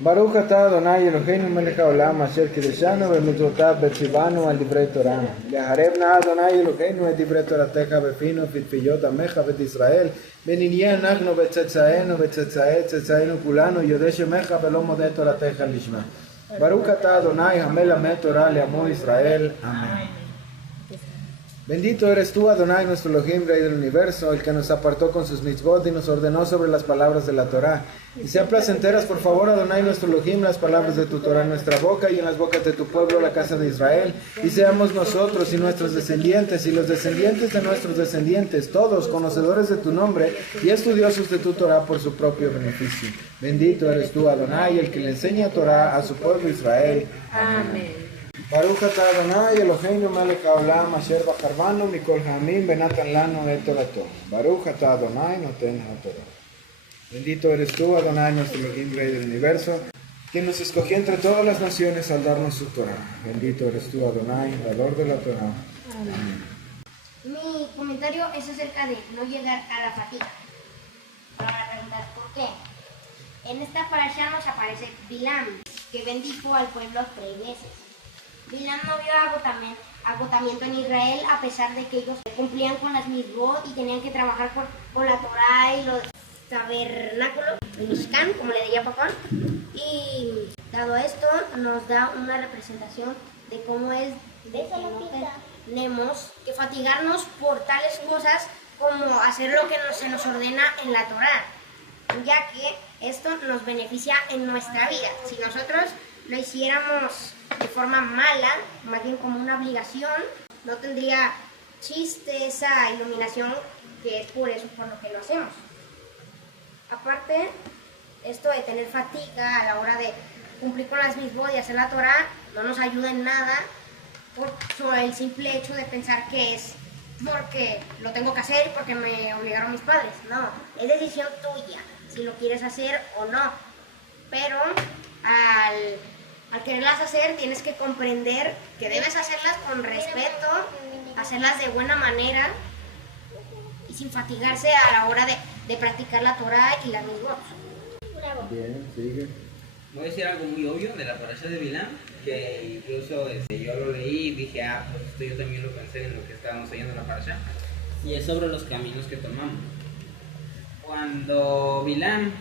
Baruch atah Adonai Eloheinu melech haolam asher kideshanu v'mitzvotav betzivanu al divrei Torah. Lehareb na Adonai Eloheinu et divrei Toratecha befinu v'tfiyot amecha v'et Israel ונהיה אנחנו וצאצאינו וצאצאי צאצאינו כולנו יודעי שמך ולא מודה תורתך לשמה. ברוך אתה אדוני המלמד תורה לעמו ישראל. Amén. Bendito eres tú, Adonai, nuestro Elohim, Rey del Universo, el que nos apartó con sus mitzvot y nos ordenó sobre las palabras de la Torah. Y sean placenteras, por favor, Adonai, nuestro Elohim, las palabras de tu Torah en nuestra boca y en las bocas de tu pueblo, la casa de Israel. Y seamos nosotros y nuestros descendientes y los descendientes de nuestros descendientes, todos conocedores de tu nombre y estudiosos de tu Torah por su propio beneficio. Bendito eres tú, Adonai, el que le enseña Torah a su pueblo Israel. Amén. Baruch atah Adonai Eloheinu melech haolam asher bacharvanu mikol ha'amim venatan lanu et torato. Baruch atah Adonai noten haTorah. Bendito eres tú, Adonai, nuestro Elohim, Rey del Universo, quien nos escogió entre todas las naciones al darnos su Torah. Bendito eres tú, Adonai, dador de la Torah. Amén. Mi comentario es acerca de no llegar a la fatiga. Para preguntar por qué. En esta parasha nos aparece Bilam, que bendijo al pueblo 3 veces. Bilam no vio agotamiento en Israel, a pesar de que ellos cumplían con las mitzvot y tenían que trabajar con la Torah y los tabernáculos, el Mishkan, como le diría papá. Y dado esto, nos da una representación de cómo es de que no tenemos que fatigarnos por tales cosas como hacer lo que se nos ordena en la Torah, ya que esto nos beneficia en nuestra vida. Si nosotros lo hiciéramos de forma mala, más bien como una obligación, no tendría chiste esa iluminación, que es por eso por lo que lo hacemos. Aparte, esto de tener fatiga a la hora de cumplir con las mitzvot y hacer la Torah no nos ayuda en nada por el simple hecho de pensar que es porque lo tengo que hacer y porque me obligaron mis padres. No, es decisión tuya si lo quieres hacer o no, pero al quererlas hacer tienes que comprender que debes hacerlas con respeto, hacerlas de buena manera y sin fatigarse a la hora de practicar la Torah y la mitzvot. Bien, sigue. Voy a decir algo muy obvio de la parasha de Bilam, que incluso yo lo leí y dije, pues esto yo también lo pensé en lo que estábamos leyendo en la parasha, y es sobre los caminos que tomamos. Cuando Bilam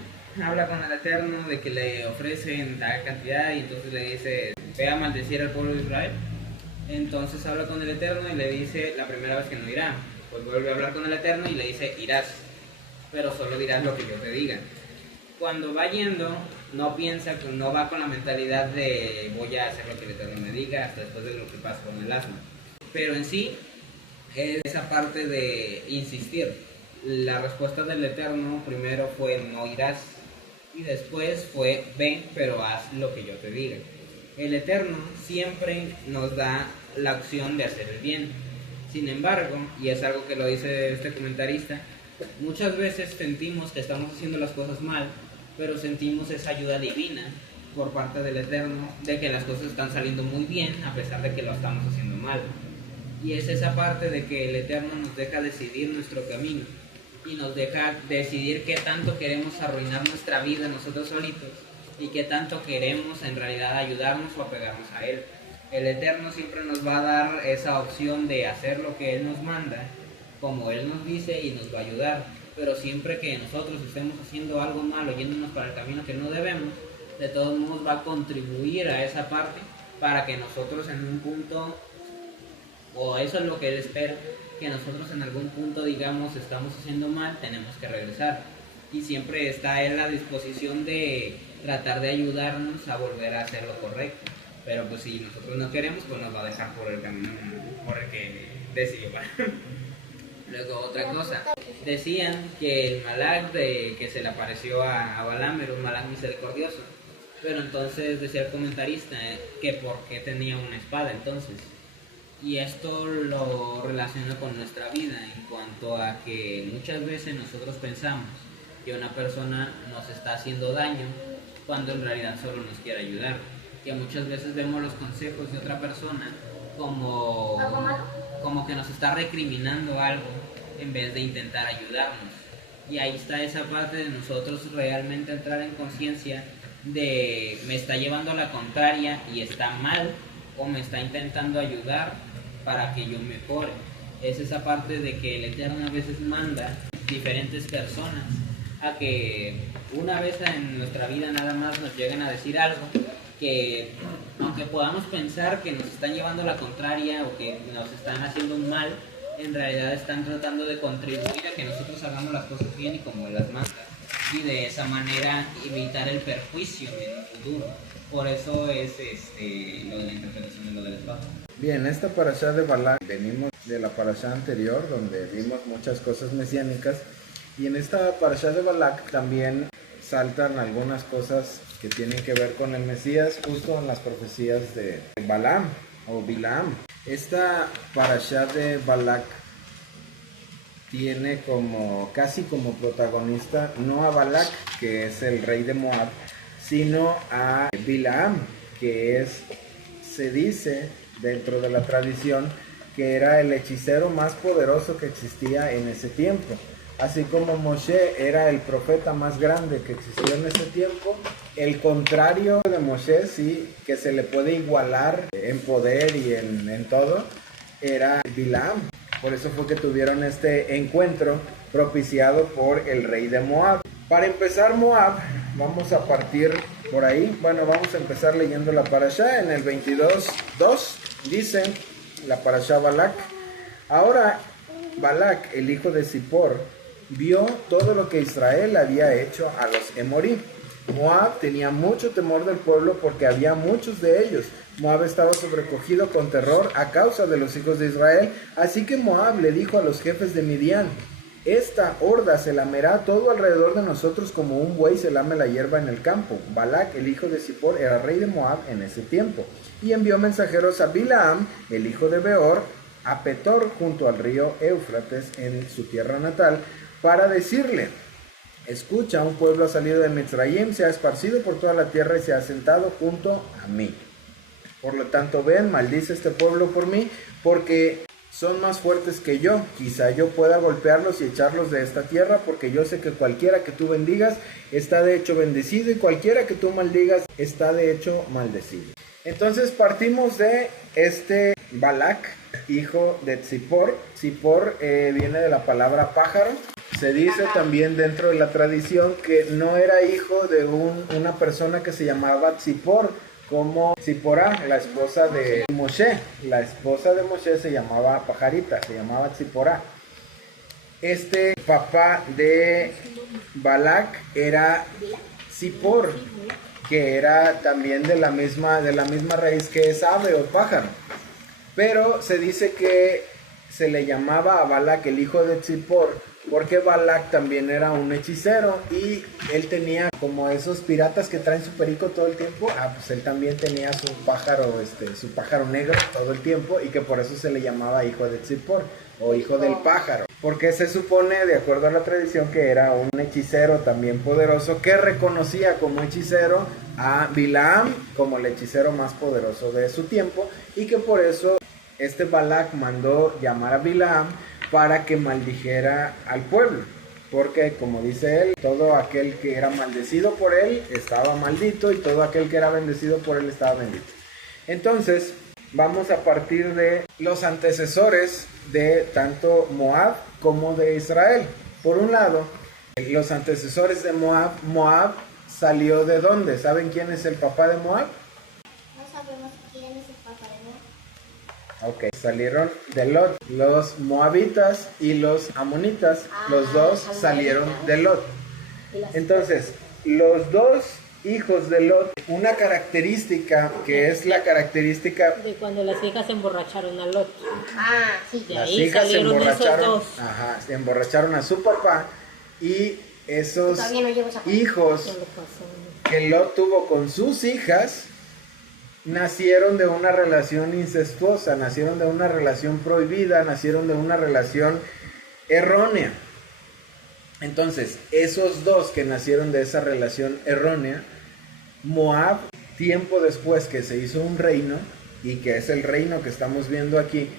habla con el Eterno de que le ofrecen tal cantidad y entonces le dice, ve a maldecir al pueblo de Israel, entonces habla con el Eterno y le dice la primera vez que no irá, pues vuelve a hablar con el Eterno y le dice, irás, pero solo dirás lo que yo te diga. Cuando va yendo, no va con la mentalidad de voy a hacer lo que el Eterno me diga hasta después de lo que pasa con el asno, pero en sí es esa parte de insistir. La respuesta del Eterno primero fue no irás y después fue ven, pero haz lo que yo te diga. El Eterno siempre nos da la opción de hacer el bien. Sin embargo, y es algo que lo dice este comentarista, muchas veces sentimos que estamos haciendo las cosas mal, pero sentimos esa ayuda divina por parte del Eterno de que las cosas están saliendo muy bien a pesar de que lo estamos haciendo mal. Y es esa parte de que el Eterno nos deja decidir nuestro camino y nos deja decidir qué tanto queremos arruinar nuestra vida nosotros solitos y qué tanto queremos en realidad ayudarnos o apegarnos a Él. El Eterno siempre nos va a dar esa opción de hacer lo que Él nos manda, como Él nos dice, y nos va a ayudar, pero siempre que nosotros estemos haciendo algo malo, yéndonos para el camino que no debemos, de todos modos va a contribuir a esa parte para que nosotros en un punto, o eso es lo que Él espera, que nosotros en algún punto digamos estamos haciendo mal, tenemos que regresar, y siempre está Él a disposición de tratar de ayudarnos a volver a hacer lo correcto, pero pues si nosotros no queremos, pues nos va a dejar por el camino por el que decidió. Luego otra cosa, decían que el malak que se le apareció a Balaam era un malak misericordioso, pero entonces decía el comentarista que por qué tenía una espada entonces. Y esto lo relaciona con nuestra vida en cuanto a que muchas veces nosotros pensamos que una persona nos está haciendo daño cuando en realidad solo nos quiere ayudar. Que muchas veces vemos los consejos de otra persona como que nos está recriminando algo en vez de intentar ayudarnos. Y ahí está esa parte de nosotros realmente entrar en conciencia de me está llevando a la contraria y está mal, o me está intentando ayudar para que yo mejore. Es esa parte de que el Eterno a veces manda diferentes personas a que una vez en nuestra vida nada más nos lleguen a decir algo que, aunque podamos pensar que nos están llevando a la contraria o que nos están haciendo un mal, en realidad están tratando de contribuir a que nosotros hagamos las cosas bien y como Él las manda, y de esa manera evitar el perjuicio en el futuro. Por eso es lo de la interpretación de lo del espada. Bien, esta parashá de Balak, venimos de la parashá anterior donde vimos muchas cosas mesiánicas, y en esta parashá de Balak también saltan algunas cosas que tienen que ver con el Mesías, justo en las profecías de Balaam o Bilaam. Esta parashá de Balak tiene casi como protagonista no a Balak, que es el rey de Moab, sino a Bilaam, que se dice dentro de la tradición que era el hechicero más poderoso que existía en ese tiempo. Así como Moshe era el profeta más grande que existió en ese tiempo, el contrario de Moshe, sí, que se le puede igualar en poder y en todo, era Bilaam. Por eso fue que tuvieron este encuentro propiciado por el rey de Moab. Para empezar Moab, vamos a partir por ahí. Bueno, vamos a empezar leyendo la parashá. En el 22:2 dice la parashá Balak: ahora Balak, el hijo de Zippor, vio todo lo que Israel había hecho a los Emorí. Moab tenía mucho temor del pueblo porque había muchos de ellos. Moab estaba sobrecogido con terror a causa de los hijos de Israel. Así que Moab le dijo a los jefes de Midian: esta horda se lamerá todo alrededor de nosotros como un buey se lame la hierba en el campo. Balak, el hijo de Zippor, era rey de Moab en ese tiempo, y envió mensajeros a Bilaam, el hijo de Beor, a Petor, junto al río Éufrates, en su tierra natal, para decirle: escucha, un pueblo ha salido de Mitzrayim, se ha esparcido por toda la tierra y se ha sentado junto a mí. Por lo tanto, ven, maldice este pueblo por mí, porque son más fuertes que yo. Quizá yo pueda golpearlos y echarlos de esta tierra, porque yo sé que cualquiera que tú bendigas está de hecho bendecido, y cualquiera que tú maldigas está de hecho maldecido. Entonces partimos de este Balak, hijo de Zippor. Zippor viene de la palabra pájaro. Se dice también dentro de la tradición que no era hijo de una persona que se llamaba Zippor, como Zipporá, la esposa de Moshe. La esposa de Moshe se llamaba Pajarita, se llamaba Zipporá. Este papá de Balak era Zippor, que era también de la misma raíz que es ave o pájaro. Pero se dice que se le llamaba a Balak el hijo de Zippor porque Balak también era un hechicero, y él tenía como esos piratas que traen su perico todo el tiempo. Pues él también tenía su pájaro negro todo el tiempo, y que por eso se le llamaba hijo de Zippor o hijo del pájaro, porque se supone, de acuerdo a la tradición, que era un hechicero también poderoso, que reconocía como hechicero a Bilaam como el hechicero más poderoso de su tiempo, y que por eso este Balak mandó llamar a Bilaam para que maldijera al pueblo, porque como dice él, todo aquel que era maldecido por él estaba maldito, y todo aquel que era bendecido por él estaba bendito. Entonces vamos a partir de los antecesores de tanto Moab como de Israel. Por un lado, los antecesores de Moab. Moab salió ¿de dónde? ¿Saben quién es el papá de Moab? No sabemos quién es el papá de Moab. Ok, salieron de Lot. Los moabitas y los amonitas, los dos salieron de Lot. Entonces, los dos hijos de Lot, una característica que es la característica de cuando las hijas emborracharon a Lot. Sí. De las ahí hijas salieron esos dos. se emborracharon a su papá, y esos Todavía no llego a esa parte. hijos que Lot tuvo con sus hijas nacieron de una relación incestuosa, nacieron de una relación prohibida, nacieron de una relación errónea. Entonces, esos dos que nacieron de esa relación errónea, Moab, tiempo después que se hizo un reino, y que es el reino que estamos viendo aquí,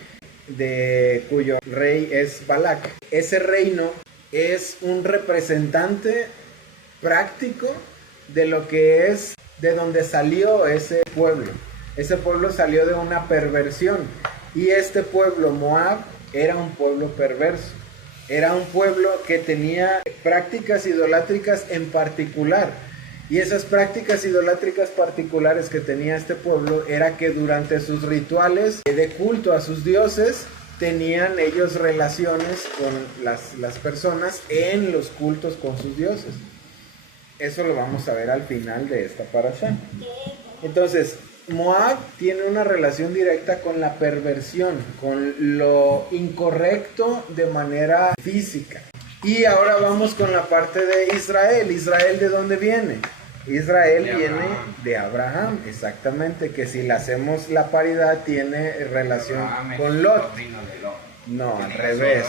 de cuyo rey es Balak, ese reino es un representante práctico de lo que es de donde salió ese pueblo. Ese pueblo salió de una perversión. Y este pueblo, Moab, era un pueblo perverso. Era un pueblo que tenía prácticas idolátricas en particular. Y esas prácticas idolátricas particulares que tenía este pueblo era que durante sus rituales de culto a sus dioses, tenían ellos relaciones con las personas en los cultos con sus dioses. Eso lo vamos a ver al final de esta parashá. Entonces, Moab tiene una relación directa con la perversión, con lo incorrecto de manera física. Y ahora vamos con la parte de Israel. ¿Israel de dónde viene? Israel viene de Abraham, exactamente, que si le hacemos la paridad tiene relación con Lot. No, al revés.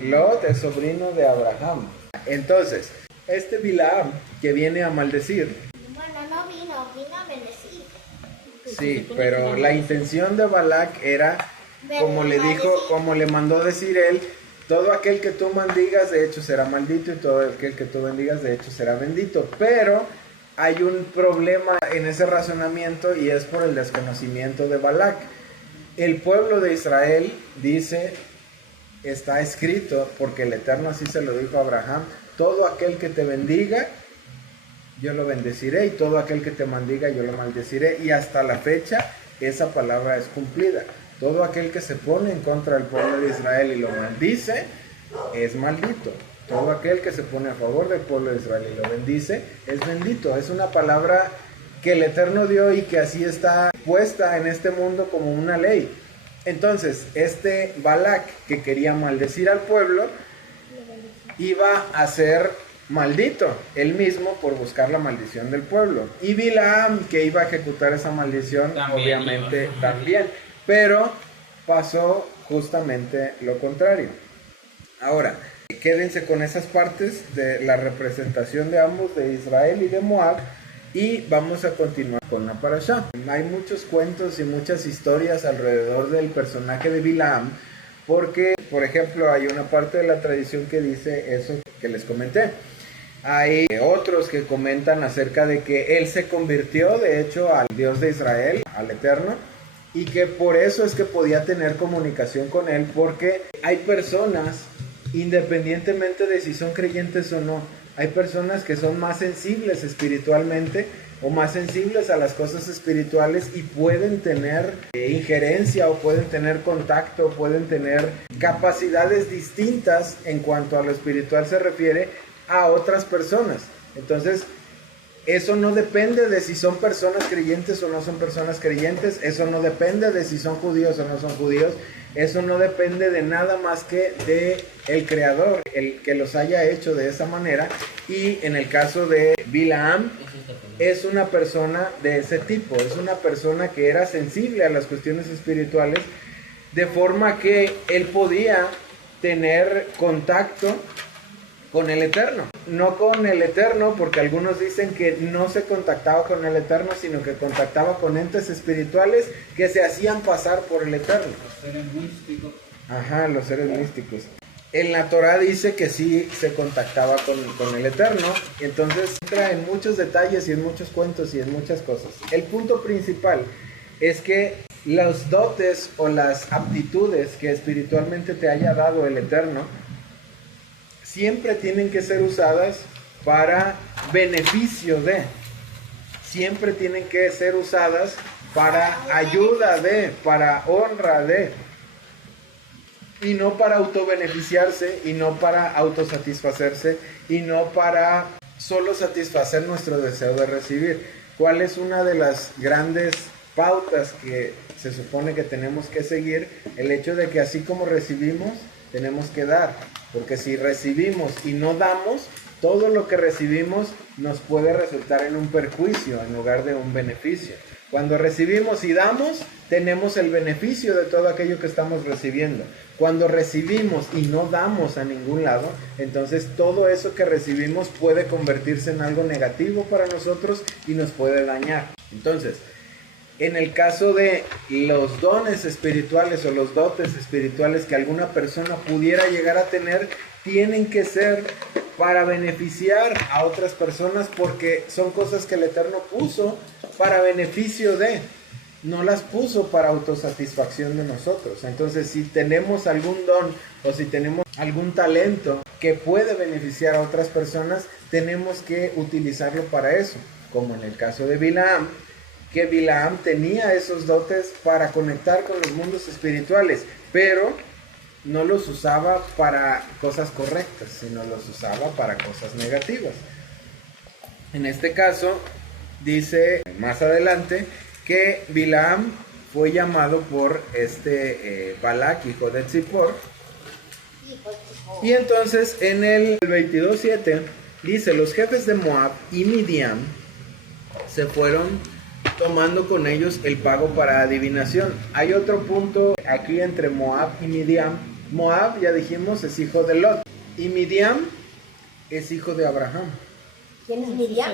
Lot es sobrino de Abraham. Entonces, este Bilaam que viene a maldecir. Bueno, no vino a bendecir. Sí, pero la intención de Balac era, como le dijo, como le mandó decir él, todo aquel que tú maldigas de hecho será maldito y todo aquel que tú bendigas de hecho será bendito. Pero hay un problema en ese razonamiento y es por el desconocimiento de Balac. El pueblo de Israel dice, está escrito, porque el Eterno así se lo dijo a Abraham, todo aquel que te bendiga, yo lo bendeciré, y todo aquel que te maldiga, yo lo maldeciré. Y hasta la fecha, esa palabra es cumplida. Todo aquel que se pone en contra del pueblo de Israel y lo maldice, es maldito. Todo aquel que se pone a favor del pueblo de Israel y lo bendice, es bendito. Es una palabra que el Eterno dio y que así está puesta en este mundo como una ley. Entonces, este Balac, que quería maldecir al pueblo, iba a ser maldito él mismo por buscar la maldición del pueblo. Y Bilaam, que iba a ejecutar esa maldición, también, obviamente también. Pero pasó justamente lo contrario. Ahora, quédense con esas partes de la representación de ambos, de Israel y de Moab, y vamos a continuar con la parashá. Hay muchos cuentos y muchas historias alrededor del personaje de Bilaam, porque, por ejemplo, hay una parte de la tradición que dice eso que les comenté. Hay otros que comentan acerca de que él se convirtió, de hecho, al Dios de Israel, al Eterno, y que por eso es que podía tener comunicación con él, porque hay personas, independientemente de si son creyentes o no, hay personas que son más sensibles espiritualmente o más sensibles a las cosas espirituales y pueden tener injerencia o pueden tener contacto, pueden tener capacidades distintas en cuanto a lo espiritual se refiere a otras personas. Entonces, eso no depende de si son personas creyentes o no son personas creyentes, eso no depende de si son judíos o no son judíos, eso no depende de nada más que de el Creador, el que los haya hecho de esa manera. Y en el caso de Bilaam, es una persona de ese tipo, es una persona que era sensible a las cuestiones espirituales, de forma que él podía tener contacto con el Eterno, no con el Eterno, porque algunos dicen que no se contactaba con el Eterno, sino que contactaba con entes espirituales que se hacían pasar por el Eterno. Los seres místicos. Ajá, los seres místicos. En la Torah dice que sí se contactaba con el Eterno, entonces entra en muchos detalles y en muchos cuentos y en muchas cosas. El punto principal es que los dotes o las aptitudes que espiritualmente te haya dado el Eterno siempre tienen que ser usadas para beneficio de, siempre tienen que ser usadas para ayuda de, para honra de, y no para autobeneficiarse, y no para autosatisfacerse, y no para solo satisfacer nuestro deseo de recibir. ¿Cuál es una de las grandes pautas que se supone que tenemos que seguir? El hecho de que así como recibimos, tenemos que dar. Porque si recibimos y no damos, todo lo que recibimos nos puede resultar en un perjuicio en lugar de un beneficio. Cuando recibimos y damos, tenemos el beneficio de todo aquello que estamos recibiendo. Cuando recibimos y no damos a ningún lado, entonces todo eso que recibimos puede convertirse en algo negativo para nosotros y nos puede dañar. Entonces, en el caso de los dones espirituales o los dotes espirituales que alguna persona pudiera llegar a tener, tienen que ser para beneficiar a otras personas, porque son cosas que el Eterno puso para beneficio de, no las puso para autosatisfacción de nosotros. Entonces, si tenemos algún don o si tenemos algún talento que puede beneficiar a otras personas, tenemos que utilizarlo para eso, como en el caso de Bilaam, que Bilaam tenía esos dotes para conectar con los mundos espirituales, pero no los usaba para cosas correctas, sino los usaba para cosas negativas. En este caso, dice más adelante que Bilaam fue llamado por Balac, hijo de Zippor. Y entonces en el 22:7 dice: los jefes de Moab y Midian se fueron tomando con ellos el pago para adivinación. Hay otro punto aquí entre Moab y Midian. Moab, ya dijimos, es hijo de Lot, y Midian es hijo de Abraham. ¿Quién es Miriam?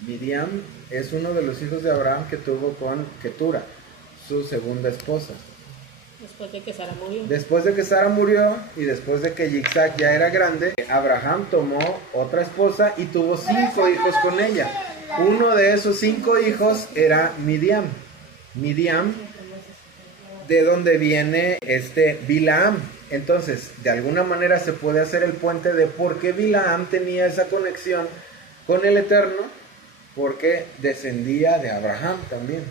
Midian es uno de los hijos de Abraham que tuvo con Ketura, su segunda esposa. Después de que Sara murió. Después de que Sara murió y después de que Yitzhak ya era grande, Abraham tomó otra esposa y tuvo 5 hijos con ella. Uno de esos 5 hijos era Midian. Midian, de donde viene Bilaam. Entonces, de alguna manera se puede hacer el puente de por qué Bilaam tenía esa conexión con el Eterno, porque descendía de Abraham también.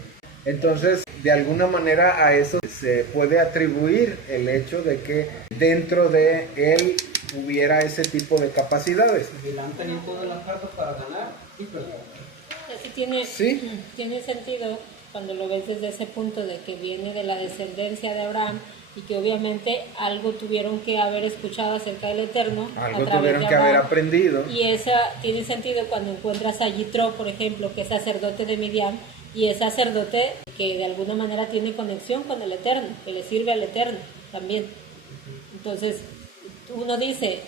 Entonces, de alguna manera a eso se puede atribuir el hecho de que dentro de él hubiera ese tipo de capacidades. Bilaam tenía todas las cartas para ganar y perder. Así tiene sentido cuando lo ves desde ese punto de que viene de la descendencia de Abraham y que obviamente algo tuvieron que haber escuchado acerca del Eterno. Algo tuvieron que haber aprendido. Y esa tiene sentido cuando encuentras a Yitro, por ejemplo, que es sacerdote de Midian, y es sacerdote que de alguna manera tiene conexión con el Eterno, que le sirve al Eterno también. Entonces, uno dice,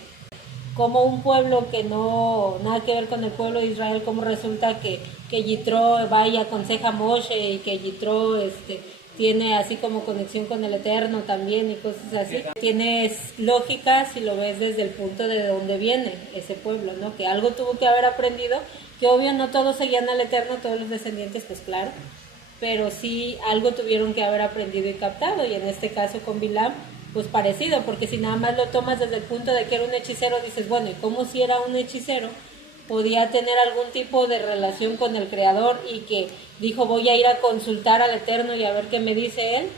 como un pueblo que no, nada que ver con el pueblo de Israel, como resulta que Yitro va y aconseja a Moshe y que Yitro tiene así como conexión con el Eterno también y cosas así. Tienes lógica si lo ves desde el punto de donde viene ese pueblo, ¿no? Que algo tuvo que haber aprendido, que obvio no todos seguían al Eterno, todos los descendientes, pues claro, pero sí algo tuvieron que haber aprendido y captado, y en este caso con Bilam, pues parecido, porque si nada más lo tomas desde el punto de que era un hechicero, dices, bueno, ¿y cómo si era un hechicero podía tener algún tipo de relación con el Creador y que dijo, voy a ir a consultar al Eterno y a ver qué me dice él,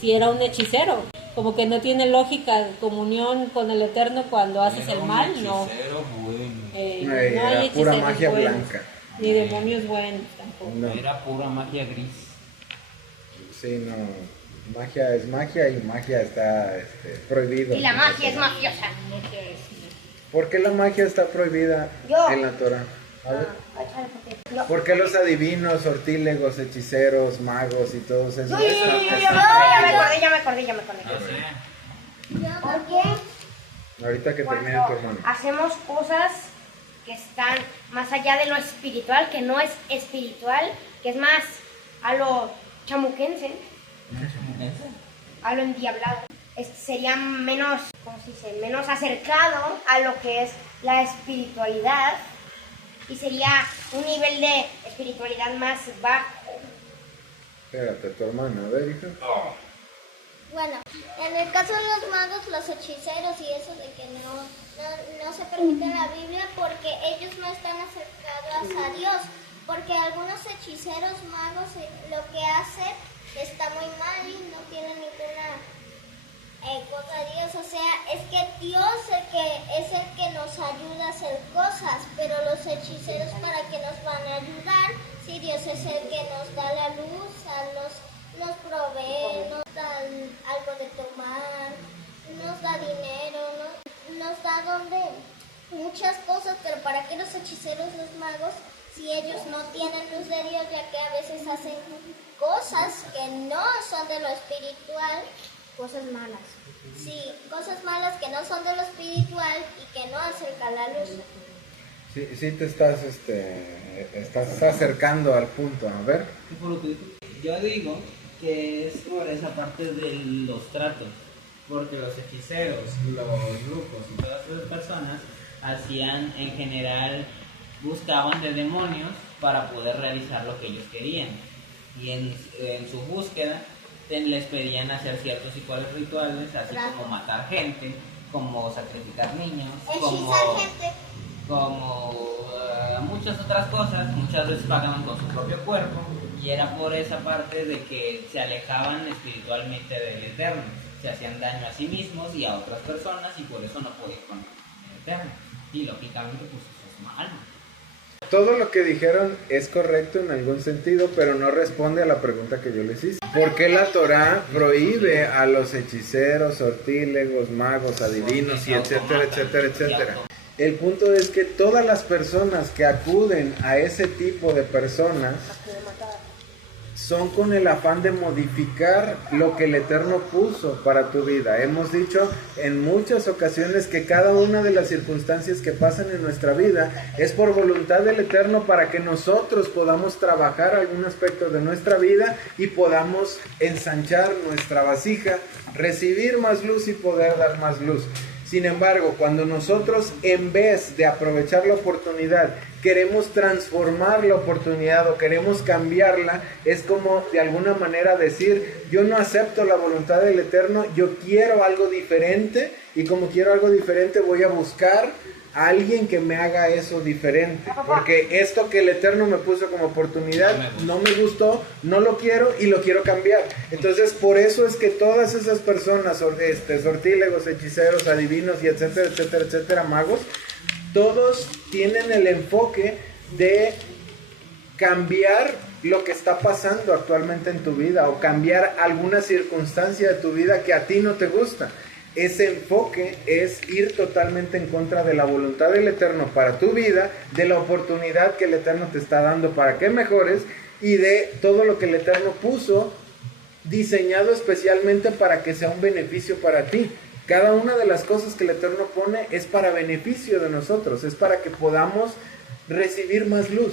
si era un hechicero? Como que no tiene lógica comunión con el Eterno cuando haces el mal, no. No hay pura hechiceros magia buenos, blanca. ni demonios buenos tampoco. No. Era pura magia gris. Sí, no. Magia es magia y magia está prohibido. Y la magia es mafiosa. ¿Por qué la magia está prohibida en la Torah? A ver. ¿Por qué los adivinos, sortílegos, hechiceros, magos y todos esos? Ya me acordé. Porque Ahorita que termine tu hermano. hacemos cosas que están más allá de lo espiritual, que no es espiritual, que es más a lo chamuquense, a lo endiablado. Sería menos, ¿cómo se dice? Menos acercado a lo que es la espiritualidad y sería un nivel de espiritualidad más bajo. Espérate, tu hermana, a ver, hija. Bueno, en el caso de los magos, los hechiceros y eso de que no se permite en la Biblia porque ellos no están acercados a Dios, porque algunos hechiceros magos lo que hacen está muy mal y no tienen ninguna cosa de Dios. O sea, es que Dios es el que nos ayuda a hacer cosas, pero los hechiceros, ¿para qué nos van a ayudar si Dios es el que nos da la luz, nos provee, nos da algo de tomar, nos da dinero, nos da muchas cosas? Pero ¿para qué los hechiceros, los magos, si ellos no tienen luz de Dios, ya que a veces hacen cosas que no son de lo espiritual? Cosas malas. Sí, cosas malas que no son de lo espiritual y que no acercan la luz. Sí te estás acercando al punto, a ver. Yo digo que es por esa parte de los tratos, porque los hechiceros, los brujos y todas esas personas hacían en general, buscaban de demonios para poder realizar lo que ellos querían. Y en su búsqueda les pedían hacer ciertos y cuales rituales, así como matar gente, como sacrificar niños, como muchas otras cosas. Muchas veces pagaban con su propio cuerpo, y era por esa parte de que se alejaban espiritualmente del Eterno, se hacían daño a sí mismos y a otras personas, y por eso no podían con el Eterno. Y lógicamente pues eso es malo. Todo lo que dijeron es correcto en algún sentido, pero no responde a la pregunta que yo les hice. ¿Por qué la Torá prohíbe a los hechiceros, sortílegos, magos, adivinos y etcétera, etcétera, etcétera? El punto es que todas las personas que acuden a ese tipo de personas son con el afán de modificar lo que el Eterno puso para tu vida. Hemos dicho en muchas ocasiones que cada una de las circunstancias que pasan en nuestra vida es por voluntad del Eterno, para que nosotros podamos trabajar algún aspecto de nuestra vida y podamos ensanchar nuestra vasija, recibir más luz y poder dar más luz. Sin embargo, cuando nosotros, en vez de aprovechar la oportunidad, queremos transformar la oportunidad o queremos cambiarla, es como de alguna manera decir: yo no acepto la voluntad del Eterno, yo quiero algo diferente, y como quiero algo diferente voy a buscar a alguien que me haga eso diferente, porque esto que el Eterno me puso como oportunidad no me gustó, no lo quiero y lo quiero cambiar. Entonces por eso es que todas esas personas, sortílegos, hechiceros, adivinos y etcétera, etcétera, etcétera, magos, todos tienen el enfoque de cambiar lo que está pasando actualmente en tu vida, o cambiar alguna circunstancia de tu vida que a ti no te gusta. Ese enfoque es ir totalmente en contra de la voluntad del Eterno para tu vida, de la oportunidad que el Eterno te está dando para que mejores, y de todo lo que el Eterno puso diseñado especialmente para que sea un beneficio para ti. Cada una de las cosas que el Eterno pone es para beneficio de nosotros, es para que podamos recibir más luz.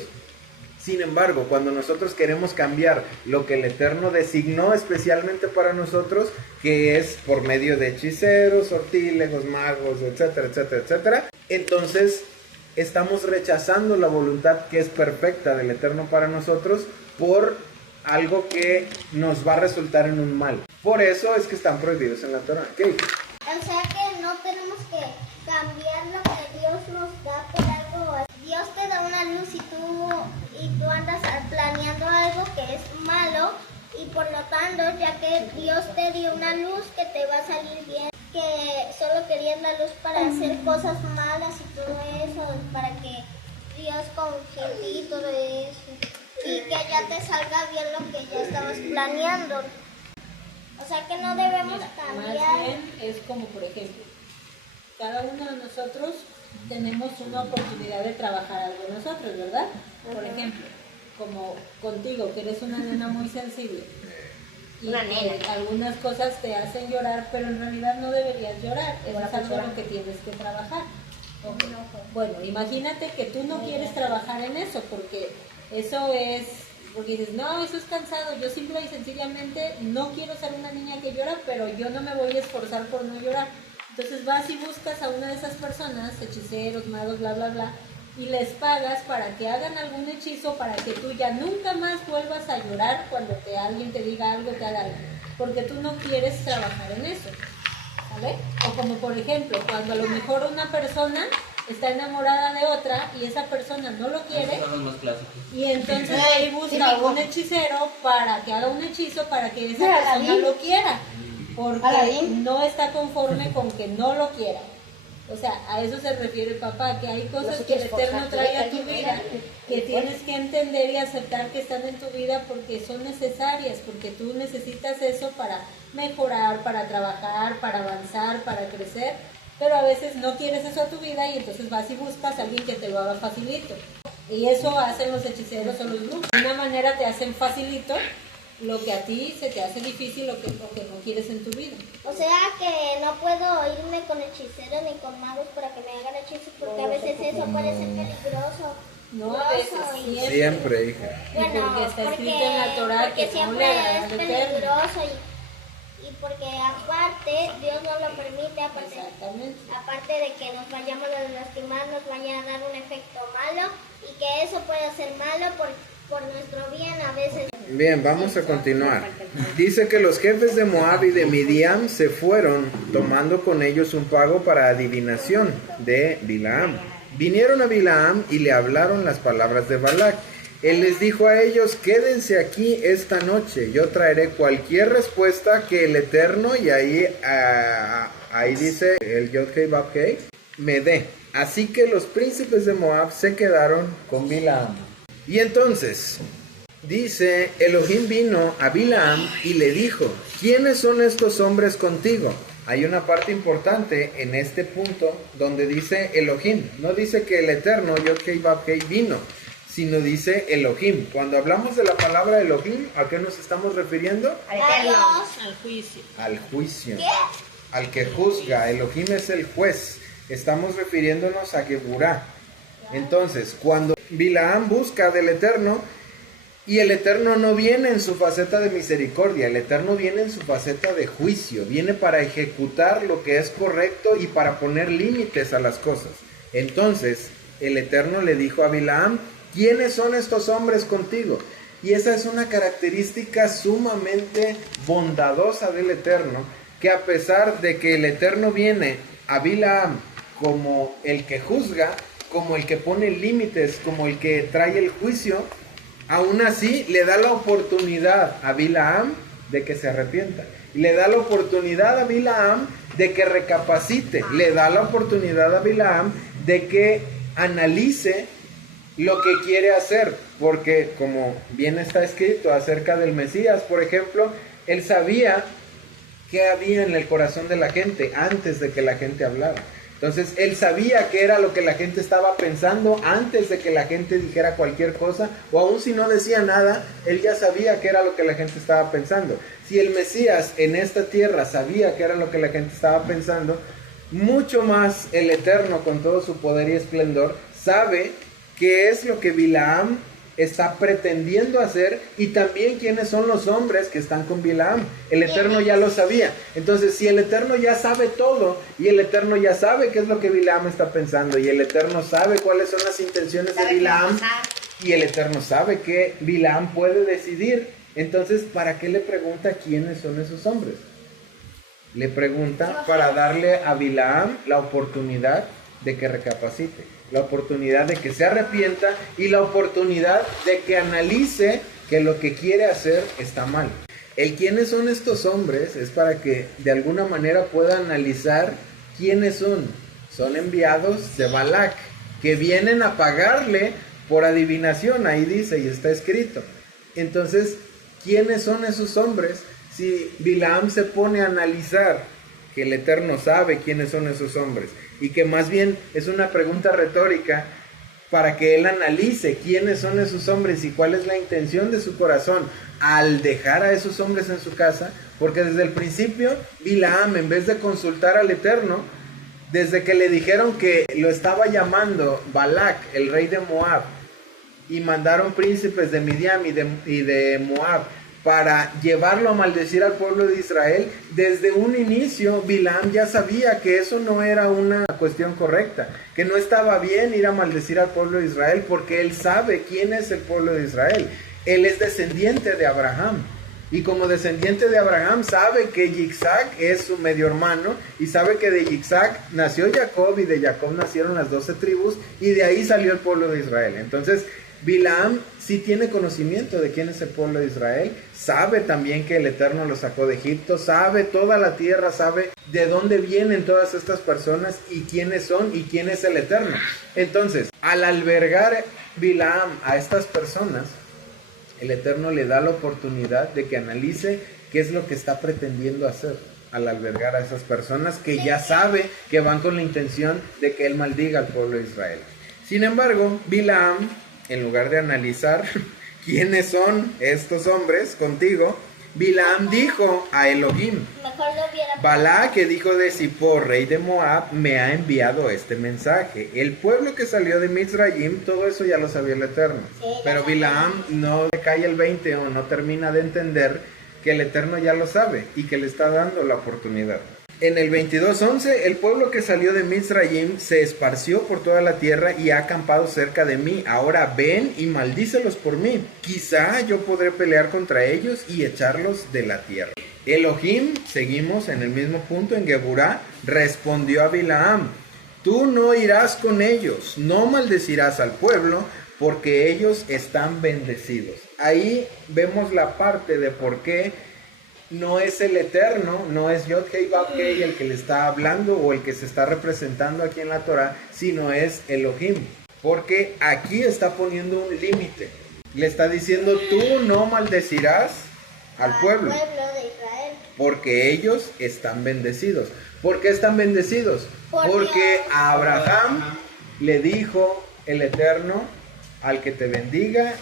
Sin embargo, cuando nosotros queremos cambiar lo que el Eterno designó especialmente para nosotros, que es por medio de hechiceros, sortílegos, magos, etcétera, etcétera, etcétera, entonces estamos rechazando la voluntad que es perfecta del Eterno para nosotros por algo que nos va a resultar en un mal. Por eso es que están prohibidos en la Torah. ¿Okay? O sea que no tenemos que cambiar lo que Dios nos da por algo. Dios te da una luz y tú andas planeando algo que es malo, y por lo tanto, ya que Dios te dio una luz que te va a salir bien, que solo querías la luz para hacer cosas malas y todo eso, para que Dios confíe y todo eso, y que ya te salga bien lo que ya estabas planeando. O sea que no debemos cambiar. Más bien es como, por ejemplo, cada uno de nosotros tenemos una oportunidad de trabajar algo en nosotros, ¿verdad? Por ejemplo, como contigo, que eres una nena muy sensible, y algunas cosas te hacen llorar, pero en realidad no deberías llorar, es algo en lo que tienes que trabajar. Okay. Bueno, imagínate que tú no quieres trabajar en eso, porque eso es, porque dices, no, eso es cansado, yo simple y sencillamente no quiero ser una niña que llora, pero yo no me voy a esforzar por no llorar. Entonces vas y buscas a una de esas personas, hechiceros, magos, bla, bla, bla, y les pagas para que hagan algún hechizo para que tú ya nunca más vuelvas a llorar cuando alguien te diga algo, te haga algo, porque tú no quieres trabajar en eso, ¿vale? O como por ejemplo, cuando a lo mejor una persona está enamorada de otra y esa persona no lo quiere, son los más clásicos, y entonces ahí busca un hechicero para que haga un hechizo para que esa persona lo quiera, porque no está conforme con que no lo quiera. O sea, a eso se refiere el papá, que hay cosas que el Eterno trae a tu vida, que tienes que entender y aceptar que están en tu vida porque son necesarias, porque tú necesitas eso para mejorar, para trabajar, para avanzar, para crecer, pero a veces no quieres eso a tu vida y entonces vas y buscas a alguien que te lo haga facilito. Y eso hacen los hechiceros o los brujos. De una manera te hacen facilito lo que a ti se te hace difícil o que no quieres en tu vida. O sea que no puedo irme con hechiceros ni con magos para que me hagan hechizos, porque a veces eso puede ser peligroso. No, a veces siempre, hija. Bueno, porque está escrito en la Torah que no siempre le agrada es al Eterno. peligroso y porque aparte Dios no lo permite, Exactamente. aparte de que nos vayamos a lastimar, nos vaya a dar un efecto malo y que eso puede ser malo por nuestro bien a veces. Bien, vamos a continuar. Dice que los jefes de Moab y de Midian se fueron, tomando con ellos un pago para adivinación de Bilaam. Vinieron a Bilaam y le hablaron las palabras de Balac. Él les dijo a ellos: quédense aquí esta noche, yo traeré cualquier respuesta que el Eterno, y ahí dice el Yod-Hei Vav-Hei, me dé. Así que los príncipes de Moab se quedaron con Bilaam. Y entonces, dice, Elohim vino a Bilaam y le dijo: ¿quiénes son estos hombres contigo? Hay una parte importante en este punto donde dice Elohim. No dice que el Eterno, Yod-Hei Vav-Hei, vino, sino dice Elohim. Cuando hablamos de la palabra Elohim, ¿a qué nos estamos refiriendo? Al juicio. Al juicio. Al que juzga. Elohim es el juez. Estamos refiriéndonos a Geburá. Entonces, cuando Bilaam busca del Eterno, y el Eterno no viene en su faceta de misericordia, el Eterno viene en su faceta de juicio, viene para ejecutar lo que es correcto y para poner límites a las cosas. Entonces, el Eterno le dijo a Bilaam: ¿quiénes son estos hombres contigo? Y esa es una característica sumamente bondadosa del Eterno, que a pesar de que el Eterno viene a Bilaam como el que juzga, como el que pone límites, como el que trae el juicio, aún así le da la oportunidad a Bilaam de que se arrepienta. Y le da la oportunidad a Bilaam de que recapacite. Le da la oportunidad a Bilaam de que analice lo que quiere hacer. Porque como bien está escrito acerca del Mesías, por ejemplo, él sabía qué había en el corazón de la gente antes de que la gente hablara. Entonces, él sabía qué era lo que la gente estaba pensando antes de que la gente dijera cualquier cosa, o aún si no decía nada, él ya sabía qué era lo que la gente estaba pensando. Si el Mesías en esta tierra sabía qué era lo que la gente estaba pensando, mucho más el Eterno, con todo su poder y esplendor, sabe qué es lo que Bilaam está pretendiendo hacer, y también quiénes son los hombres que están con Bilaam. El Eterno ya lo sabía. Entonces, si el Eterno ya sabe todo, y el Eterno ya sabe qué es lo que Bilaam está pensando, y el Eterno sabe cuáles son las intenciones de Bilaam, y el Eterno sabe que Bilaam puede decidir, entonces, ¿para qué le pregunta quiénes son esos hombres? Le pregunta para darle a Bilaam la oportunidad de que recapacite, la oportunidad de que se arrepienta y la oportunidad de que analice que lo que quiere hacer está mal. El quiénes son estos hombres es para que de alguna manera pueda analizar quiénes son. Son enviados de Balac, que vienen a pagarle por adivinación, ahí dice y está escrito. Entonces, ¿quiénes son esos hombres? Si Bilaam se pone a analizar que el Eterno sabe quiénes son esos hombres, y que más bien es una pregunta retórica para que él analice quiénes son esos hombres y cuál es la intención de su corazón al dejar a esos hombres en su casa, porque desde el principio Bilaam, en vez de consultar al Eterno, desde que le dijeron que lo estaba llamando Balac, el rey de Moab, y mandaron príncipes de Midian y de Moab para llevarlo a maldecir al pueblo de Israel, desde un inicio Bilaam ya sabía que eso no era una cuestión correcta, que no estaba bien ir a maldecir al pueblo de Israel, porque él sabe quién es el pueblo de Israel. Él es descendiente de Abraham, y como descendiente de Abraham sabe que Yitzhak es su medio hermano, y sabe que de Yitzhak nació Jacob, y de Jacob nacieron las 12 tribus, y de ahí salió el pueblo de Israel. Entonces Bilaam sí tiene conocimiento de quién es el pueblo de Israel, sabe también que el Eterno lo sacó de Egipto, sabe toda la tierra, sabe de dónde vienen todas estas personas y quiénes son y quién es el Eterno. Entonces, al albergar Bilaam a estas personas, el Eterno le da la oportunidad de que analice qué es lo que está pretendiendo hacer al albergar a esas personas que ya sabe que van con la intención de que él maldiga al pueblo de Israel. Sin embargo, Bilaam, en lugar de analizar quiénes son estos hombres contigo, Bilaam dijo a Elohim: Balac, que dijo de Zippor, rey de Moab, me ha enviado este mensaje. El pueblo que salió de Mizraim, todo eso ya lo sabía el Eterno. Pero Bilaam no le cae el 20 o no termina de entender que el Eterno ya lo sabe y que le está dando la oportunidad. En el 22:11, el pueblo que salió de Mizraim se esparció por toda la tierra y ha acampado cerca de mí. Ahora ven y maldícelos por mí. Quizá yo podré pelear contra ellos y echarlos de la tierra. Elohim, seguimos en el mismo punto, en Geburá, respondió a Bilaam: tú no irás con ellos, no maldecirás al pueblo, porque ellos están bendecidos. Ahí vemos la parte de por qué no es el Eterno, no es Yod-Heh-Vav-Heh el que le está hablando o el que se está representando aquí en la Torah, sino es Elohim. Porque aquí está poniendo un límite. Le está diciendo: tú no maldecirás al pueblo de Israel. Porque ellos están bendecidos. ¿Por qué están bendecidos? Porque a Abraham le dijo el Eterno: al que te bendiga,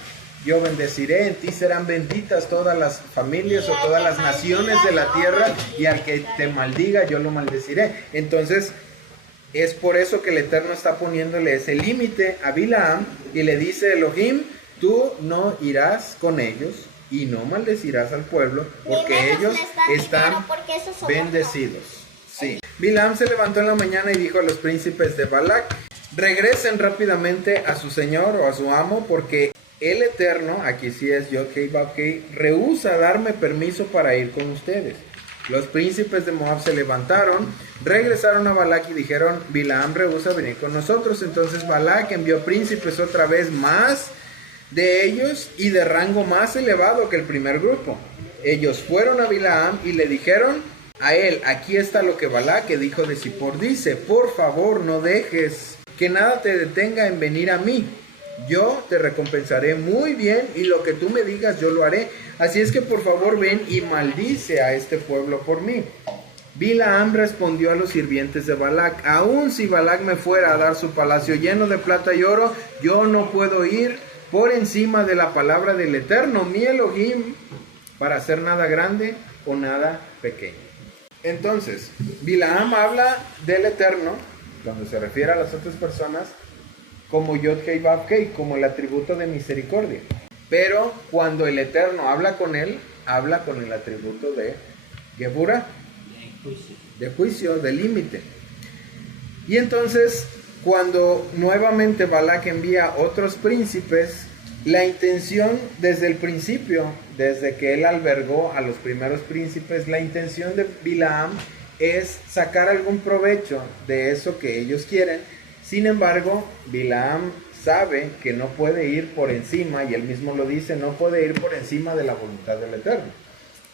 yo bendeciré, en ti serán benditas todas las familias o todas las naciones de la tierra, y al que te maldiga, yo lo maldeciré. Entonces, es por eso que el Eterno está poniéndole ese límite a Bilaam y le dice: Elohim, tú no irás con ellos y no maldecirás al pueblo, porque ellos están bendecidos. Sí. Bilaam se levantó en la mañana y dijo a los príncipes de Balac: regresen rápidamente a su señor o a su amo, porque el Eterno, aquí sí es Yod-Heh-Vav-Heh, rehúsa darme permiso para ir con ustedes. Los príncipes de Moab se levantaron, regresaron a Balac y dijeron: Bilaam rehúsa venir con nosotros. Entonces Balac envió príncipes otra vez más de ellos y de rango más elevado que el primer grupo. Ellos fueron a Bilaam y le dijeron a él: aquí está lo que Balac, hijo de Zippor, dice: por favor, no dejes que nada te detenga en venir a mí. Yo te recompensaré muy bien y lo que tú me digas yo lo haré. Así es que por favor ven y maldice a este pueblo por mí. Bilaam respondió a los sirvientes de Balac: aun si Balac me fuera a dar su palacio lleno de plata y oro, yo no puedo ir por encima de la palabra del Eterno, mi Elohim, para hacer nada grande o nada pequeño. Entonces, Bilaam habla del Eterno, cuando se refiere a las otras personas, como Yod-Heh-Vav-Heh, como el atributo de misericordia. Pero cuando el Eterno habla con él, habla con el atributo de Geburah, de juicio, de límite. Y entonces, cuando nuevamente Balac envía otros príncipes, la intención desde el principio, desde que él albergó a los primeros príncipes, la intención de Bilaam es sacar algún provecho de eso que ellos quieren. Sin embargo, Bilaam sabe que no puede ir por encima, y él mismo lo dice: no puede ir por encima de la voluntad del Eterno.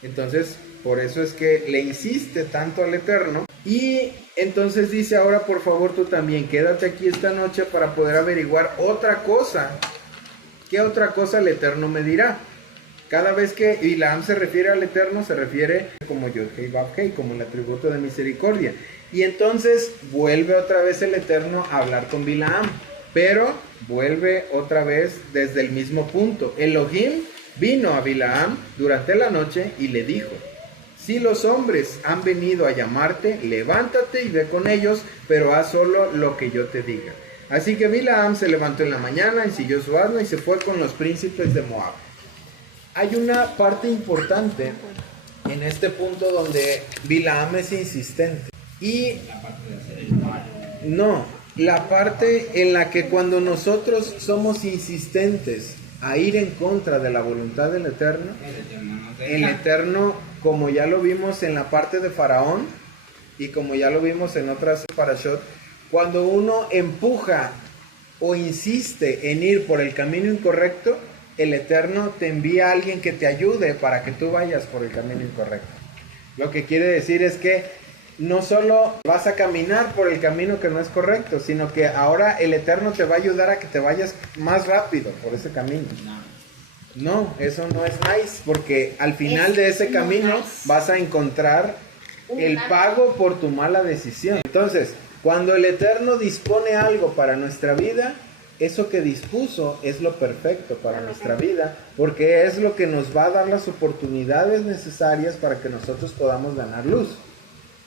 Entonces, por eso es que le insiste tanto al Eterno, y entonces dice: ahora por favor tú también quédate aquí esta noche para poder averiguar otra cosa. ¿Qué otra cosa el Eterno me dirá? Cada vez que Bilaam se refiere al Eterno, se refiere como Yod-Heh-Vav-Heh, como el atributo de misericordia. Y entonces vuelve otra vez el Eterno a hablar con Bilaam, pero vuelve otra vez desde el mismo punto. Elohim vino a Bilaam durante la noche y le dijo: si los hombres han venido a llamarte, levántate y ve con ellos, pero haz solo lo que yo te diga. Así que Bilaam se levantó en la mañana, ensilló su asno y se fue con los príncipes de Moab. Hay una parte importante en este punto donde Bilaam es insistente. Y no, la parte en la que cuando nosotros somos insistentes a ir en contra de la voluntad del Eterno, el Eterno, como ya lo vimos en la parte de Faraón y como ya lo vimos en otras parashot, cuando uno empuja o insiste en ir por el camino incorrecto, el Eterno te envía a alguien que te ayude para que tú vayas por el camino incorrecto. Lo que quiere decir es que no solo vas a caminar por el camino que no es correcto, sino que ahora el Eterno te va a ayudar a que te vayas más rápido por ese camino. No, eso no es nice, porque al final de ese camino vas a encontrar el pago por tu mala decisión. Entonces, cuando el Eterno dispone algo para nuestra vida, eso que dispuso es lo perfecto para nuestra vida, porque es lo que nos va a dar las oportunidades necesarias para que nosotros podamos ganar luz.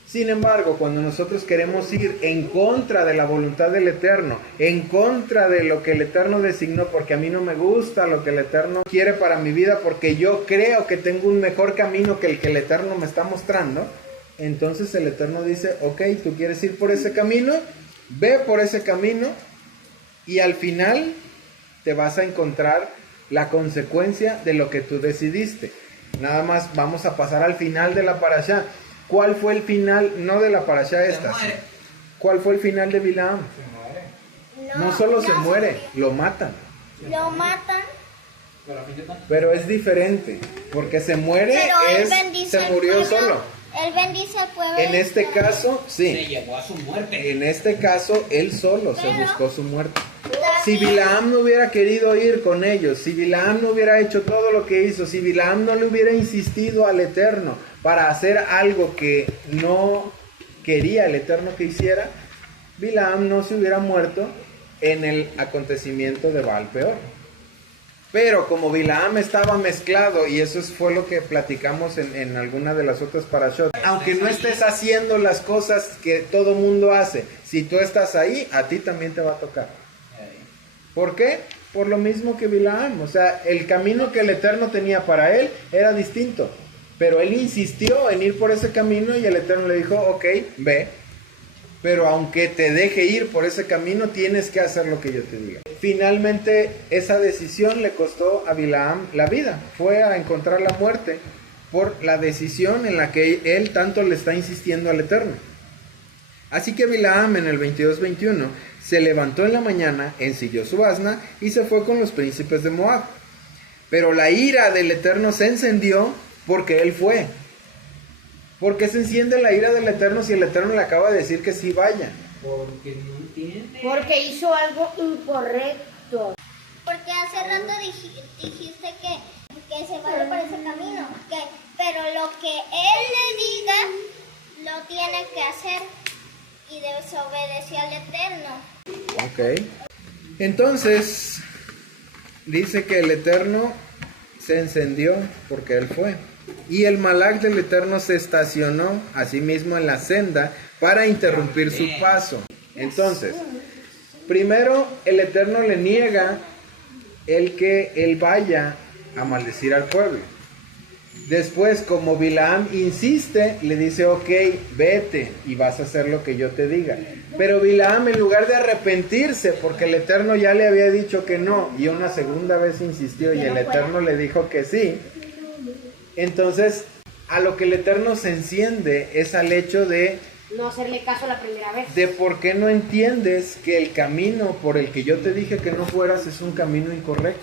Sin embargo, cuando nosotros queremos ir en contra de la voluntad del Eterno, en contra de lo que el Eterno designó, porque a mí no me gusta lo que el Eterno quiere para mi vida, porque yo creo que tengo un mejor camino que el Eterno me está mostrando, entonces el Eterno dice, ok, tú quieres ir por ese camino, ve por ese camino, y al final te vas a encontrar la consecuencia de lo que tú decidiste. Nada más vamos a pasar al final de la parashá. ¿Cuál fue el final? No de la parashá esta. ¿Cuál fue el final de Bilaam? No solo se muere, lo matan. Lo matan. Pero es diferente, porque se muere, Pero él bendice se al murió pueblo. solo. Él bendice al pueblo. En este de Israel. caso, Se sí. llevó a su muerte. En este caso, él solo se buscó su muerte. Si También- Bilaam no hubiera querido ir con ellos, si Bilaam no hubiera hecho todo lo que hizo, si Bilaam no le hubiera insistido al Eterno para hacer algo que no quería el Eterno que hiciera, Bilaam no se hubiera muerto en el acontecimiento de Baal Peor. Pero como Bilaam estaba mezclado, y eso fue lo que platicamos en alguna de las otras parashot, aunque no estés haciendo las cosas que todo mundo hace, si tú estás ahí, a ti también te va a tocar. ¿Por qué? Por lo mismo que Bilaam. O sea, el camino que el Eterno tenía para él era distinto. Pero él insistió en ir por ese camino y el Eterno le dijo, ok, ve. Pero aunque te deje ir por ese camino, tienes que hacer lo que yo te diga. Finalmente, esa decisión le costó a Bilaam la vida. Fue a encontrar la muerte por la decisión en la que él tanto le está insistiendo al Eterno. Así que Bilaam en el 22-21 se levantó en la mañana, ensilló su asna y se fue con los príncipes de Moab. Pero la ira del Eterno se encendió porque él fue. ¿Por qué se enciende la ira del Eterno si el Eterno le acaba de decir que sí vaya? Porque no entiende. Porque hizo algo incorrecto. Porque hace rato dijiste que se vaya por ese camino. Pero lo que él le diga, lo tiene que hacer. Y desobedeció al Eterno. Ok. Entonces, dice que el Eterno se encendió porque él fue. Y el Malach del Eterno se estacionó asimismo en la senda para interrumpir su paso. Entonces, primero el Eterno le niega el que él vaya a maldecir al pueblo. Después, como Bilaam insiste, le dice, ok, vete y vas a hacer lo que yo te diga. Pero Bilaam, en lugar de arrepentirse, porque el Eterno ya le había dicho que no, y una segunda vez insistió y el Eterno le dijo que sí, entonces a lo que el Eterno se enciende es al hecho de No hacerle caso la primera vez. por qué no entiendes que el camino por el que yo te dije que no fueras es un camino incorrecto.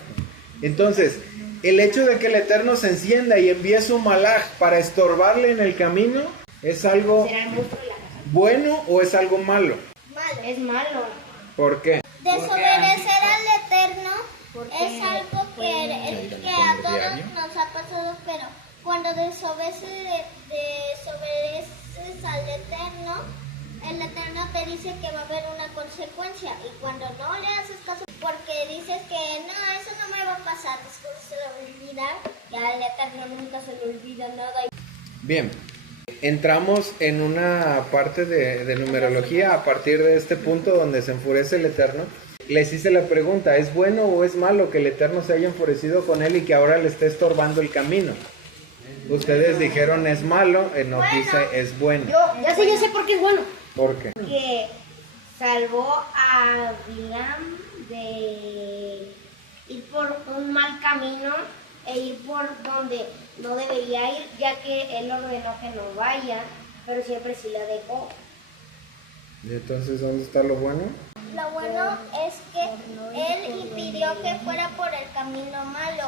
Entonces, el hecho de que el Eterno se encienda y envíe su malaj para estorbarle en el camino, ¿es algo Será el monstruo de la casa. bueno o es algo malo? Malo. Es malo. ¿Por qué? Desobedecer al Eterno Porque es algo que a todos nos ha pasado, pero cuando desobedeces al Eterno, el Eterno te dice que va a haber una consecuencia, y cuando no le haces caso porque dices que no, eso no me va a pasar, después se lo va a olvidar, y al Eterno nunca se le olvida nada. Bien, entramos en una parte de numerología a partir de este punto donde se enfurece el Eterno. Les hice la pregunta, ¿es bueno o es malo que el Eterno se haya enfurecido con él y que ahora le esté estorbando el camino? Ustedes dijeron es malo, Enoch dice es bueno. Ya sé por qué es bueno. ¿Por qué? Que salvó a Bilam de ir por un mal camino e ir por donde no debería ir, ya que él ordenó que no vaya, pero siempre sí la dejó. ¿Y entonces dónde está lo bueno? Lo bueno es que él impidió que fuera por el camino malo,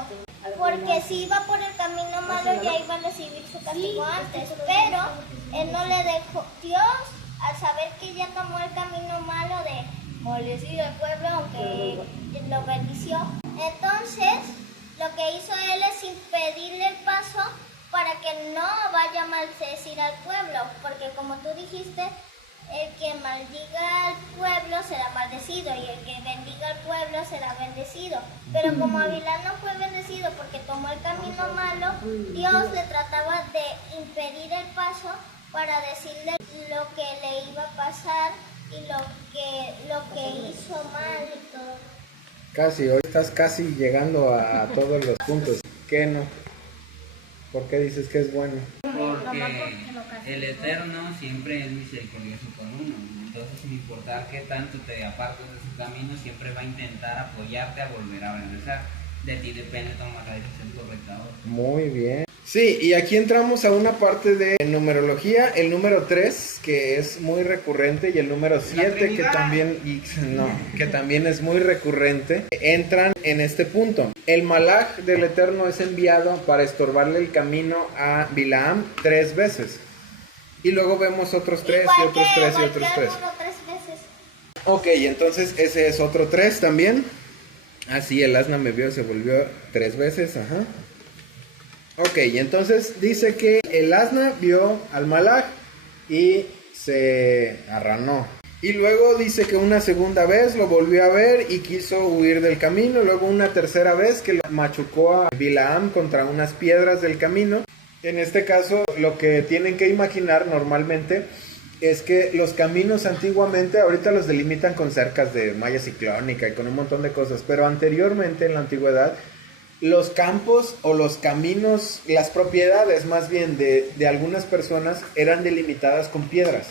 porque si iba por el camino malo ya iba a recibir su castigo antes, pero él no le dejó. Dios, al saber que ya tomó el camino malo de maldecir al pueblo, aunque lo bendició, entonces lo que hizo él es impedirle el paso para que no vaya a maldecir al pueblo, porque como tú dijiste, el que maldiga al pueblo será maldecido y el que bendiga al pueblo será bendecido. Pero como Abilán no fue bendecido porque tomó el camino malo, Dios le trataba de impedir el paso para decirle lo que le iba a pasar y lo que hizo mal y todo. Casi, hoy estás casi llegando a todos los puntos. ¿Qué no? ¿Por qué dices que es bueno? Porque el Eterno siempre es misericordioso con uno. Entonces, sin importar qué tanto te apartes de su camino, siempre va a intentar apoyarte a volver a regresar. De ti depende tomar la decisión correcta ahora. Muy bien. Sí, y aquí entramos a una parte de numerología, el número 3, que es muy recurrente, y el número 7, que también es muy recurrente, entran en este punto. El malaj del Eterno es enviado para estorbarle el camino a Bilaam 3 veces. Y luego vemos otros 3 y otros 3 y otros 3. Ok, entonces ese es otro 3 también. Así el asna me vio, se volvió 3 veces, ajá. Ok, entonces dice que el asna vio al malaj y se arranó. Y luego dice que una segunda vez lo volvió a ver y quiso huir del camino. Luego una tercera vez que lo machucó a Bilaam contra unas piedras del camino. En este caso, lo que tienen que imaginar normalmente es que los caminos antiguamente, ahorita los delimitan con cercas de malla ciclónica y con un montón de cosas, pero anteriormente en la antigüedad, los campos o los caminos, las propiedades más bien de algunas personas eran delimitadas con piedras.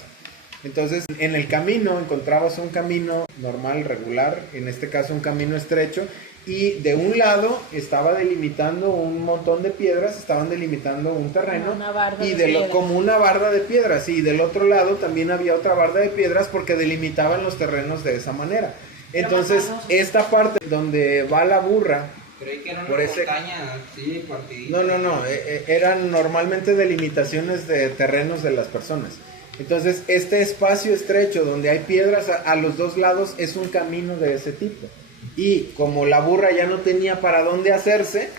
Entonces en el camino encontrabas un camino normal, regular, en este caso un camino estrecho, y de un lado estaba delimitando un montón de piedras, estaban delimitando un terreno como una barda de piedras, y del otro lado también había otra barda de piedras porque delimitaban los terrenos de esa manera. Entonces esta parte donde va la burra, Creí que era una por montaña así partidita. no, eran normalmente delimitaciones de terrenos de las personas. Entonces este espacio estrecho donde hay piedras a los dos lados es un camino de ese tipo. Y como la burra ya no tenía para dónde hacerse,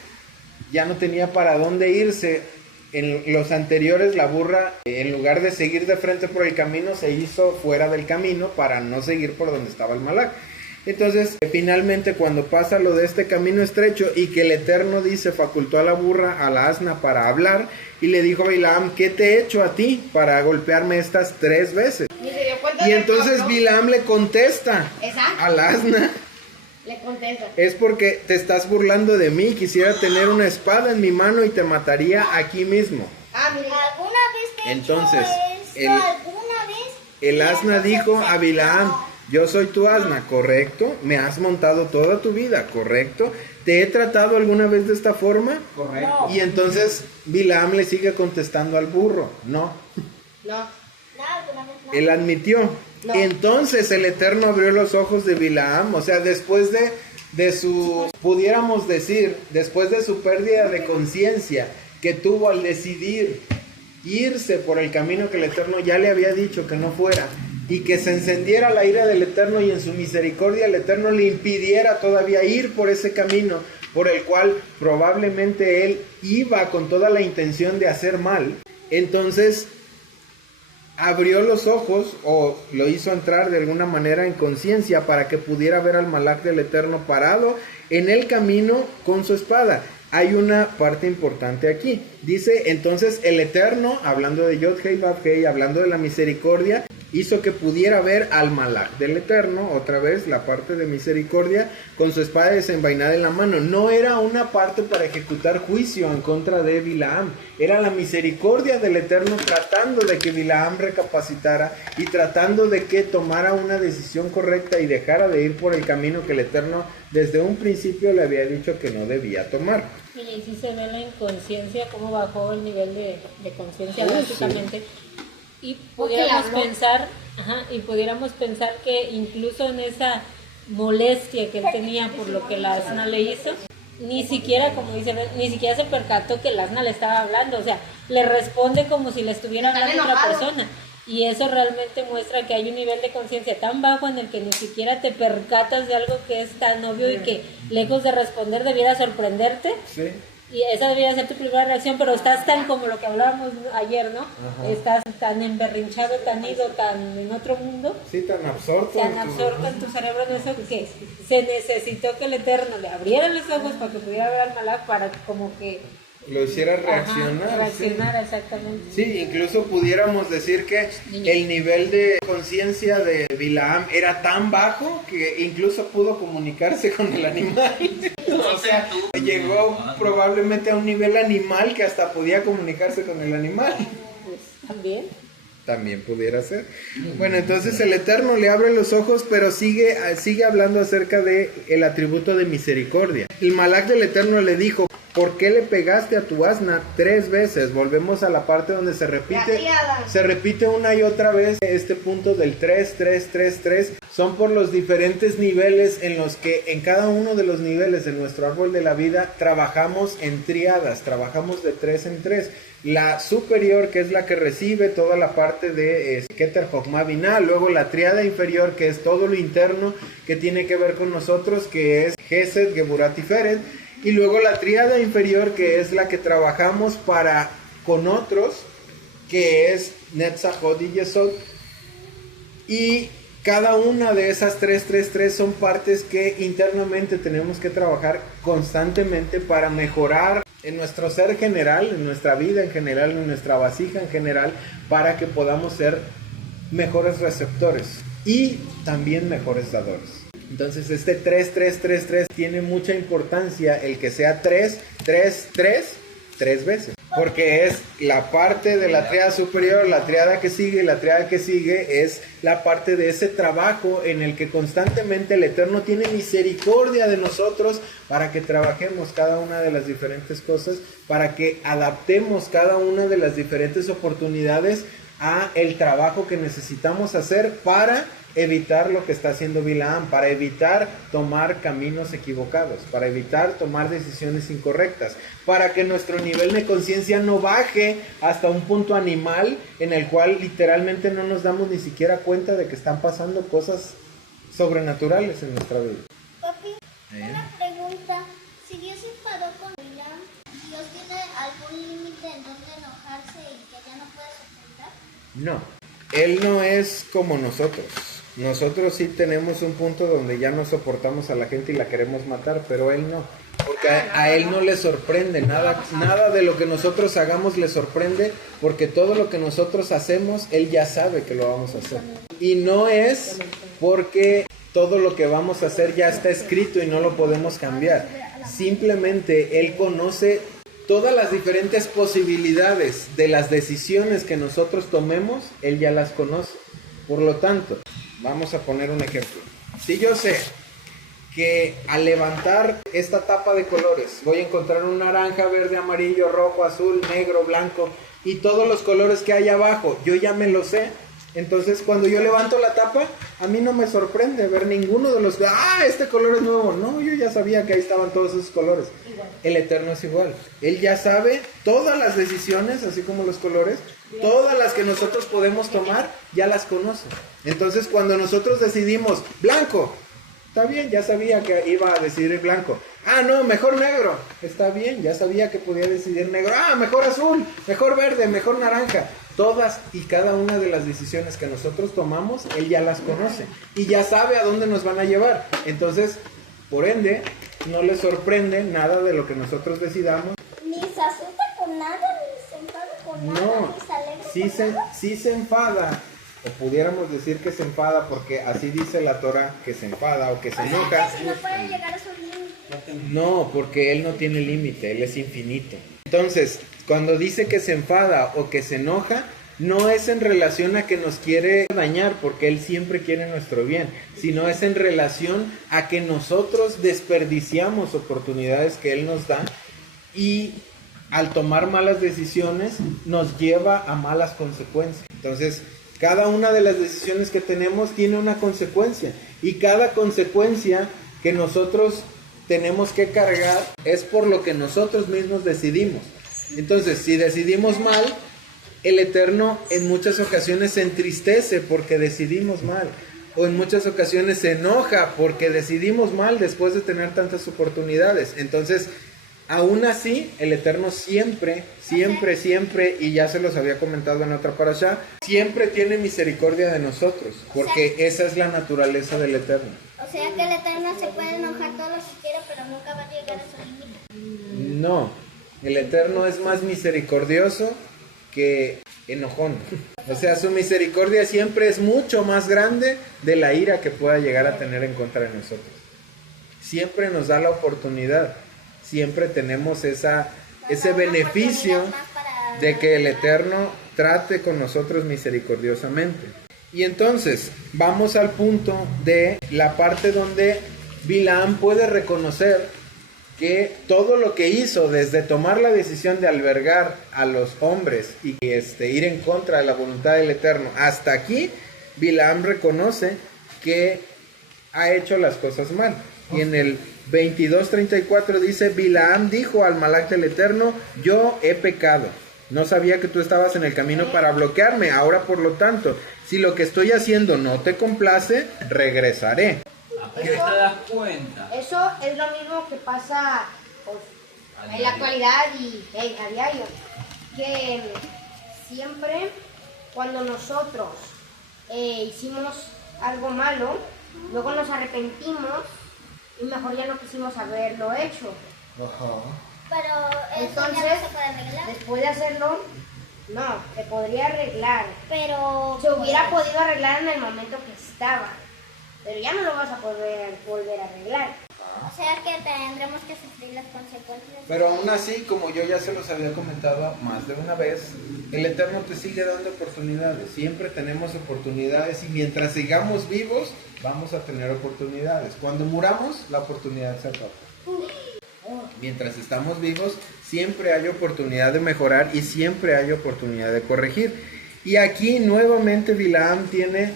ya no tenía para dónde irse, en los anteriores la burra, en lugar de seguir de frente por el camino, se hizo fuera del camino para no seguir por donde estaba el malaj. Entonces, finalmente, cuando pasa lo de este camino estrecho y que el Eterno dice, facultó a la burra, a la asna para hablar, y le dijo a Bilaam, ¿qué te he hecho a ti para golpearme estas 3 veces? Y entonces Bilaam le contesta al asna, le contesta, es porque te estás burlando de mí, quisiera tener una espada en mi mano y te mataría aquí mismo. ¿Alguna vez te he Entonces, hecho esto? ¿Alguna vez? El asna dijo a Bilaam, yo soy tu asna, ¿correcto? Me has montado toda tu vida, ¿correcto? ¿Te he tratado alguna vez de esta forma? Correcto. Y entonces Bilaam le sigue contestando al burro, no. No, alguna vez no. Él admitió. No. Entonces el Eterno abrió los ojos de Bilaam, o sea, después de su, pudiéramos decir, después de su pérdida de conciencia que tuvo al decidir irse por el camino que el Eterno ya le había dicho que no fuera, y que se encendiera la ira del Eterno y en su misericordia el Eterno le impidiera todavía ir por ese camino por el cual probablemente él iba con toda la intención de hacer mal. Entonces abrió los ojos o lo hizo entrar de alguna manera en conciencia para que pudiera ver al malaj del Eterno parado en el camino con su espada. Hay una parte importante aquí. Dice, entonces el Eterno, hablando de Yod-Hei Vav-Hei, hablando de la misericordia, hizo que pudiera ver al malaj del Eterno, otra vez la parte de misericordia, con su espada desenvainada en la mano. No era una parte para ejecutar juicio en contra de Bilaam, era la misericordia del Eterno tratando de que Bilaam recapacitara y tratando de que tomara una decisión correcta y dejara de ir por el camino que el Eterno desde un principio le había dicho que no debía tomar. Y sí se ve la inconsciencia, cómo bajó el nivel de conciencia básicamente. Y pudiéramos pensar que incluso en esa molestia que él tenía por lo que el asna le hizo, ni siquiera, como dice, ni siquiera se percató que el asna le estaba hablando, o sea, le responde como si le estuviera hablando a otra persona. Y eso realmente muestra que hay un nivel de conciencia tan bajo en el que ni siquiera te percatas de algo que es tan obvio y que lejos de responder debiera sorprenderte. Sí. Y esa debería ser tu primera reacción, pero estás tan como lo que hablábamos ayer, ¿no? Ajá. Estás tan emberrinchado, tan ido, tan en otro mundo, Sí, tan absorto. tan absorto en tu cerebro en eso que se necesitó que el Eterno le abriera los ojos para que pudiera ver al malaj, para como que lo hiciera Ajá, reaccionar. reaccionar, exactamente. Sí, incluso pudiera decir que el nivel de conciencia de Bilaam era tan bajo que incluso pudo comunicarse con el animal. O sea, llegó probablemente a un nivel animal que hasta podía comunicarse con el animal. Pues, también. También pudiera ser. Bueno, entonces el Eterno le abre los ojos, pero sigue hablando acerca de el atributo de misericordia. El Malach del Eterno le dijo: ¿por qué le pegaste a tu asna 3 veces? Volvemos a la parte donde se repite una y otra vez este punto del 3, 3, 3, 3. Son por los diferentes niveles en los que en cada uno de los niveles de nuestro árbol de la vida trabajamos en triadas, trabajamos de 3 en 3. La superior, que es la que recibe toda la parte de Keter Jochma Binah, luego la triada inferior, que es todo lo interno que tiene que ver con nosotros, que es Gesed, Geburat y Tiferet, y luego la triada inferior, que es la que trabajamos para con otros, que es Netzachot y Yesod, y cada una de esas 3, 3, 3 son partes que internamente tenemos que trabajar constantemente para mejorar en nuestro ser general, en nuestra vida en general, en nuestra vasija en general, para que podamos ser mejores receptores y también mejores dadores. Entonces este 3, 3, 3, 3 tiene mucha importancia el que sea 3, 3, 3, 3 veces. Porque es la parte de la triada superior, la triada que sigue, la triada que sigue es la parte de ese trabajo en el que constantemente el Eterno tiene misericordia de nosotros para que trabajemos cada una de las diferentes cosas, para que adaptemos cada una de las diferentes oportunidades a el trabajo que necesitamos hacer para evitar lo que está haciendo Bilaam, para evitar tomar caminos equivocados, para evitar tomar decisiones incorrectas, para que nuestro nivel de conciencia no baje hasta un punto animal en el cual literalmente no nos damos ni siquiera cuenta de que están pasando cosas sobrenaturales en nuestra vida. Papi, una pregunta. Si Dios se enfadó con Bilam, ¿Dios tiene algún límite en donde enojarse y que ya no puede soportar? No, Él no es como nosotros. Nosotros sí tenemos un punto donde ya no soportamos a la gente y la queremos matar, pero Él no. Porque a Él no le sorprende, nada de lo que nosotros hagamos le sorprende, porque todo lo que nosotros hacemos, Él ya sabe que lo vamos a hacer. Y no es porque todo lo que vamos a hacer ya está escrito y no lo podemos cambiar. Simplemente Él conoce todas las diferentes posibilidades de las decisiones que nosotros tomemos, Él ya las conoce. Por lo tanto, vamos a poner un ejemplo. Si yo sé que al levantar esta tapa de colores voy a encontrar un naranja, verde, amarillo, rojo, azul, negro, blanco y todos los colores que hay abajo, yo ya me lo sé. Entonces cuando yo levanto la tapa, a mí no me sorprende ver ninguno de los... este color es nuevo. No, yo ya sabía que ahí estaban todos esos colores. El Eterno es igual. Él ya sabe todas las decisiones, así como los colores, todas las que nosotros podemos tomar, ya las conoce. Entonces cuando nosotros decidimos blanco, está bien, ya sabía que iba a decidir blanco. No, mejor negro. Está bien, ya sabía que podía decidir negro. Mejor azul, mejor verde, mejor naranja. Todas y cada una de las decisiones que nosotros tomamos, Él ya las conoce. Y ya sabe a dónde nos van a llevar. Entonces, por ende, no le sorprende nada de lo que nosotros decidamos. Ni se asusta con nada, ni se enfada con nada, No, ni se alegra con nada. sí se enfada. O pudiéramos decir que se enfada porque así dice la Torah, que se enfada o que se enoja. Que si no puede llegar a su límite. No, porque Él no tiene límite, Él es infinito. Entonces, cuando dice que se enfada o que se enoja, no es en relación a que nos quiere dañar, porque Él siempre quiere nuestro bien, sino es en relación a que nosotros desperdiciamos oportunidades que Él nos da y al tomar malas decisiones nos lleva a malas consecuencias. Entonces, cada una de las decisiones que tenemos tiene una consecuencia y cada consecuencia que nosotros tenemos que cargar es por lo que nosotros mismos decidimos. Entonces, si decidimos mal, el Eterno en muchas ocasiones se entristece porque decidimos mal, o en muchas ocasiones se enoja porque decidimos mal después de tener tantas oportunidades. Entonces, aún así, el Eterno siempre, y ya se los había comentado en otra parashá, siempre tiene misericordia de nosotros, porque esa es la naturaleza del Eterno. O sea que el Eterno se puede enojar todo lo que quiera, pero nunca va a llegar a su límite. No, El Eterno es más misericordioso que enojón. O sea, su misericordia siempre es mucho más grande de la ira que pueda llegar a tener en contra de nosotros. Siempre nos da la oportunidad, siempre tenemos ese beneficio de que el Eterno trate con nosotros misericordiosamente. Y entonces, vamos al punto de la parte donde Bilaam puede reconocer que todo lo que hizo desde tomar la decisión de albergar a los hombres y ir en contra de la voluntad del Eterno hasta aquí, Bilaam reconoce que ha hecho las cosas mal. Y en el 22:34 dice: Bilaam dijo al Malach del Eterno: yo he pecado, no sabía que tú estabas en el camino para bloquearme, ahora por lo tanto, si lo que estoy haciendo no te complace, regresaré. ¿Qué te das cuenta? Eso es lo mismo que pasa pues, en la actualidad y a diario. Que siempre cuando nosotros hicimos algo malo, luego nos arrepentimos y mejor ya no quisimos haberlo hecho. Pero eso Entonces, ya no se puede arreglar. después de hacerlo, no, se podría arreglar. Pero Se hubiera podido arreglar en el momento que estaba, pero ya no lo vas a poder volver a arreglar. o sea que tendremos que sufrir las consecuencias. Pero aún así, como yo ya se los había comentado más de una vez, el Eterno te sigue dando oportunidades. Siempre tenemos oportunidades y mientras sigamos vivos, vamos a tener oportunidades. Cuando muramos, la oportunidad se acaba. Mientras estamos vivos, siempre hay oportunidad de mejorar y siempre hay oportunidad de corregir. Y aquí nuevamente Bilaam tiene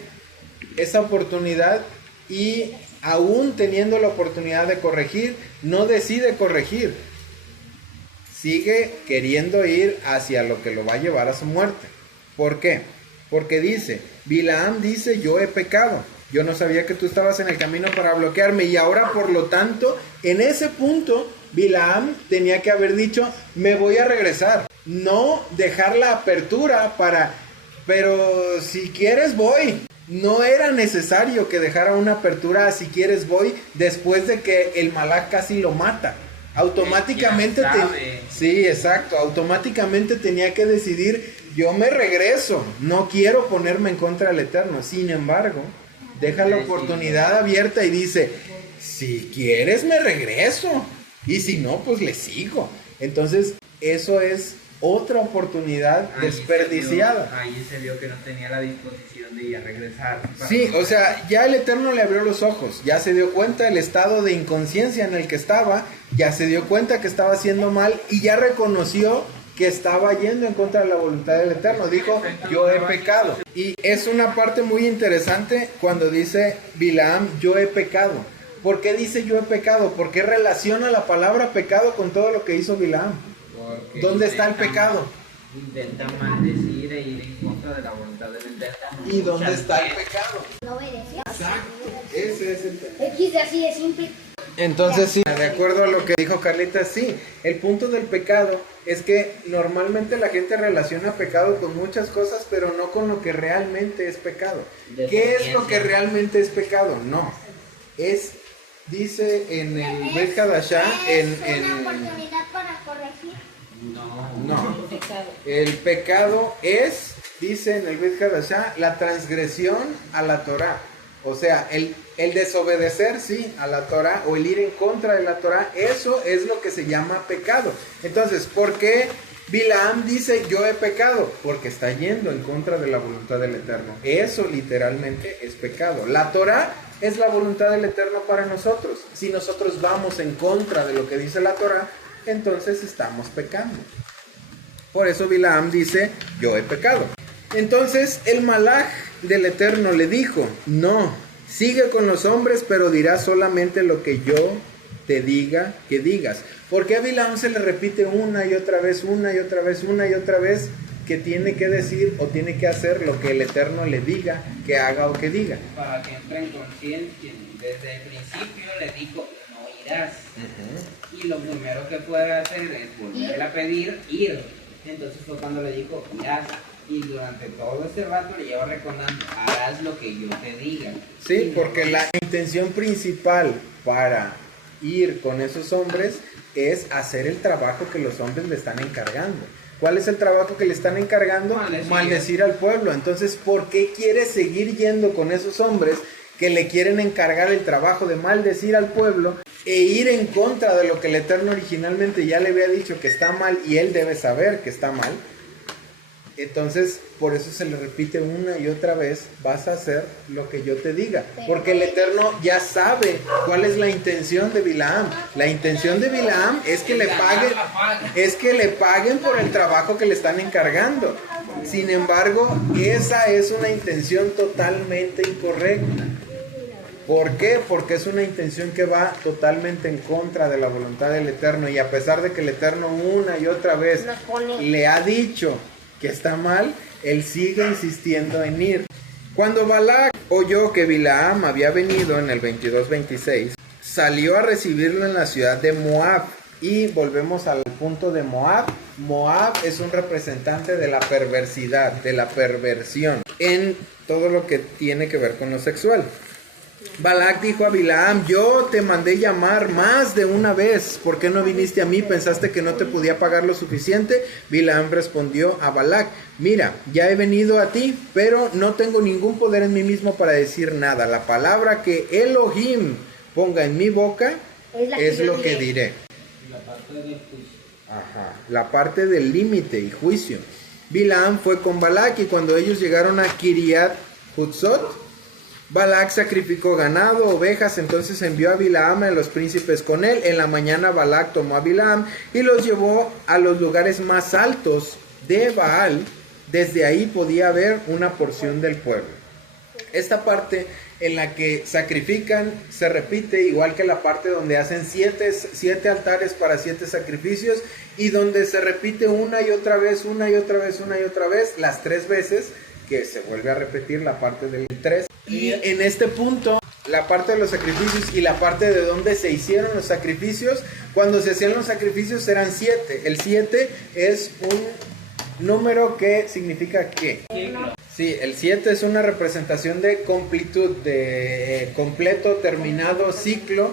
esa oportunidad y aún teniendo la oportunidad de corregir, no decide corregir. Sigue queriendo ir hacia lo que lo va a llevar a su muerte. ¿Por qué? Porque dice, Bilaam dice: yo he pecado. Yo no sabía que tú estabas en el camino para bloquearme. Y ahora, por lo tanto, en ese punto, Bilaam tenía que haber dicho: me voy a regresar. No dejar la apertura para, pero si quieres voy. No era necesario que dejara una apertura, si quieres voy, después de que el Malach casi lo mata. Automáticamente sí, exacto, automáticamente tenía que decidir: yo me regreso, no quiero ponerme en contra del Eterno. Sin embargo, deja la oportunidad abierta y dice: si quieres me regreso, y si no, pues le sigo. Entonces, eso es otra oportunidad desperdiciada. Ahí se vio que no tenía la disposición de ir a regresar. Sí, o sea, ya el Eterno le abrió los ojos, ya se dio cuenta del estado de inconsciencia en el que estaba, ya se dio cuenta que estaba haciendo mal y ya reconoció que estaba yendo en contra de la voluntad del Eterno. Dijo: yo he pecado. Y es una parte muy interesante cuando dice Bilaam: yo he pecado. ¿Por qué dice yo he pecado? ¿Por qué relaciona la palabra pecado con todo lo que hizo Bilaam? Porque ¿Dónde está el pecado? Intenta maldecir e ir en contra de la voluntad del Eterno. ¿Y dónde está el pecado? No obedeció. Ese es el pecado. X de así de simple. Entonces sí, de acuerdo a lo que dijo Carlita, sí, el punto del pecado es que normalmente la gente relaciona pecado con muchas cosas, pero no con lo que realmente es pecado. ¿Qué es lo que realmente es pecado? No, es, dice en el Bet Hadashah, Es una oportunidad para corregir. no, el pecado es, dice en el Bet Hadashah, la transgresión a la Torah. O sea, el desobedecer, sí, a la Torah, o el ir en contra de la Torah, eso es lo que se llama pecado. Entonces, ¿por qué Bilaam dice yo he pecado? Porque está yendo en contra de la voluntad del Eterno. Eso literalmente es pecado. La Torah es la voluntad del Eterno para nosotros. Si nosotros vamos en contra de lo que dice la Torah, entonces estamos pecando. Por eso Bilaam dice yo he pecado. Entonces el Malach del Eterno le dijo: no, sigue con los hombres, pero dirás solamente lo que yo te diga que digas. Porque a Bilaam se le repite una y otra vez que tiene que decir o tiene que hacer lo que el Eterno le diga que haga o que diga. Para que entre en conciencia. Desde el principio le dijo: no irás. Y lo primero que puede hacer es volverle a pedir ir. Entonces fue cuando le dijo: irás. Y durante todo ese rato le lleva recordando: harás lo que yo te diga. Sí, porque la intención principal para ir con esos hombres es hacer el trabajo que los hombres le están encargando. ¿Cuál es el trabajo que le están encargando? Maldecir al pueblo. Entonces, ¿por qué quiere seguir yendo con esos hombres que le quieren encargar el trabajo de maldecir al pueblo e ir en contra de lo que el Eterno originalmente ya le había dicho que está mal y él debe saber que está mal? Entonces, por eso se le repite una y otra vez, vas a hacer lo que yo te diga. Porque el Eterno ya sabe cuál es la intención de Bilaam. La intención de Bilaam es que le paguen por el trabajo que le están encargando. Sin embargo, esa es una intención totalmente incorrecta. ¿Por qué? Porque es una intención que va totalmente en contra de la voluntad del Eterno. Y a pesar de que el Eterno una y otra vez le ha dicho que está mal, él sigue insistiendo en ir. Cuando Balac oyó que Bilaam había venido en el 22-26, salió a recibirlo en la ciudad de Moab. Y volvemos al punto de Moab. Moab es un representante de la perversidad, de la perversión, en todo lo que tiene que ver con lo sexual. Balac dijo a Bilaam: yo te mandé llamar más de una vez, ¿por qué no viniste a mí? ¿Pensaste que no te podía pagar lo suficiente? Bilaam respondió a Balac: mira, ya he venido a ti, pero no tengo ningún poder en mí mismo para decir nada. La palabra que Elohim ponga en mi boca es lo que diré. La parte del juicio. Ajá, la parte del límite y juicio. Bilaam fue con Balac y cuando ellos llegaron a Kiriat Hutzot, Balac sacrificó ganado, ovejas, entonces envió a Bilaam a los príncipes con él. En la mañana Balac tomó a Bilaam y los llevó a los lugares más altos de Baal. Desde ahí podía ver una porción del pueblo. Esta parte en la que sacrifican se repite igual que la parte donde hacen siete altares para 7 sacrificios y donde se repite una y otra vez, las 3 veces, que se vuelve a repetir la parte del 3. Y en este punto, la parte de los sacrificios y la parte de donde se hicieron los sacrificios, cuando se hacían los sacrificios eran 7. El 7 es un número que significa ¿qué? Sí, el 7 es una representación de completud, de completo, terminado, ciclo.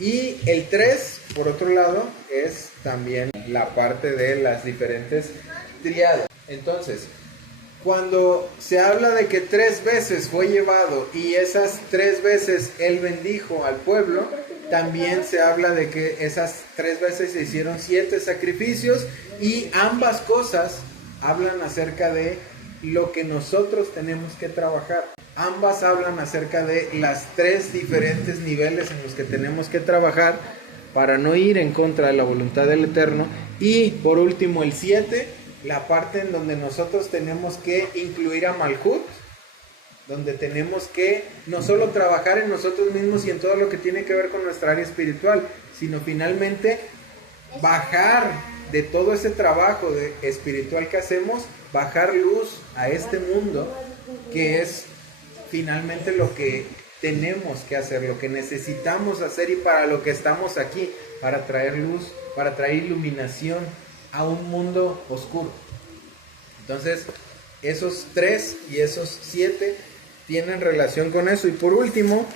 Y el 3, por otro lado, es también la parte de las diferentes triadas. Entonces, cuando se habla de que 3 veces fue llevado y esas 3 veces él bendijo al pueblo, también se habla de que esas 3 veces se hicieron 7 sacrificios y ambas cosas hablan acerca de lo que nosotros tenemos que trabajar. Ambas hablan acerca de las 3 diferentes niveles en los que tenemos que trabajar para no ir en contra de la voluntad del Eterno. Y por último el 7, la parte en donde nosotros tenemos que incluir a Malhut, donde tenemos que no solo trabajar en nosotros mismos y en todo lo que tiene que ver con nuestra área espiritual, sino finalmente bajar de todo ese trabajo espiritual que hacemos, bajar luz a este mundo, que es finalmente lo que tenemos que hacer, lo que necesitamos hacer y para lo que estamos aquí, para traer luz, para traer iluminación a un mundo oscuro. Entonces, esos 3 y esos 7 tienen relación con eso. Y por último,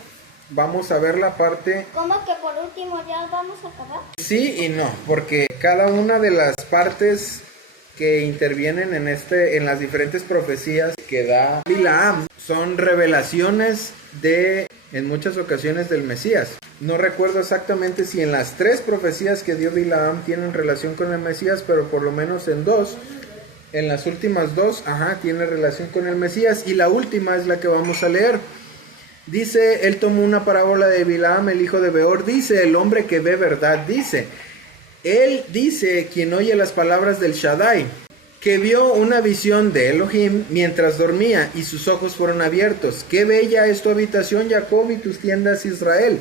vamos a ver la parte... ¿Cómo que por último ya vamos a acabar? Sí y no, porque cada una de las partes que intervienen en las diferentes profecías que da Bilaam son revelaciones en muchas ocasiones del Mesías. No recuerdo exactamente si en las 3 profecías que dio Bilaam tienen relación con el Mesías, pero por lo menos en 2, en las últimas 2, tiene relación con el Mesías, y la última es la que vamos a leer. Dice, él tomó una parábola de Bilaam, el hijo de Beor, dice, el hombre que ve verdad, dice. Él dice, quien oye las palabras del Shaddai, que vio una visión de Elohim mientras dormía y sus ojos fueron abiertos. Qué bella es tu habitación, Jacob, y tus tiendas, Israel.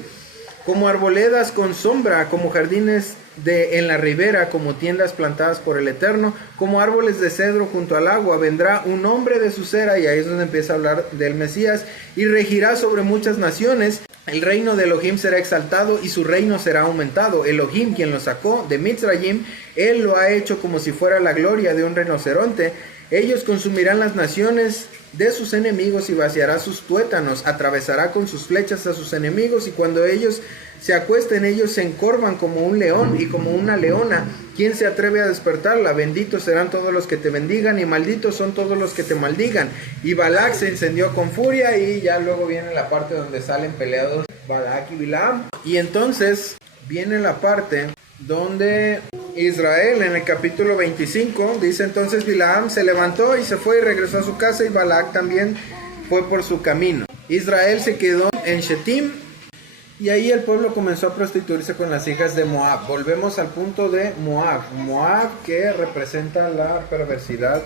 Como arboledas con sombra, como jardines en la ribera, como tiendas plantadas por el Eterno, como árboles de cedro junto al agua. Vendrá un hombre de su cera, y ahí es donde empieza a hablar del Mesías, y regirá sobre muchas naciones. El reino de Elohim será exaltado y su reino será aumentado. Elohim, quien lo sacó de Mitzrayim, él lo ha hecho como si fuera la gloria de un rinoceronte. Ellos consumirán las naciones de sus enemigos y vaciará sus tuétanos, atravesará con sus flechas a sus enemigos, y cuando ellos se acuesta en ellos, se encorvan como un león y como una leona. ¿Quién se atreve a despertarla? Benditos serán todos los que te bendigan y malditos son todos los que te maldigan. Y Balac se encendió con furia, y ya luego viene la parte donde salen peleados Balac y Bilam. Y entonces viene la parte donde Israel, en el capítulo 25, dice: entonces Bilam se levantó y se fue y regresó a su casa, y Balac también fue por su camino. Israel se quedó en Shittim, y ahí el pueblo comenzó a prostituirse con las hijas de Moab. Volvemos al punto de Moab. Moab, que representa la perversidad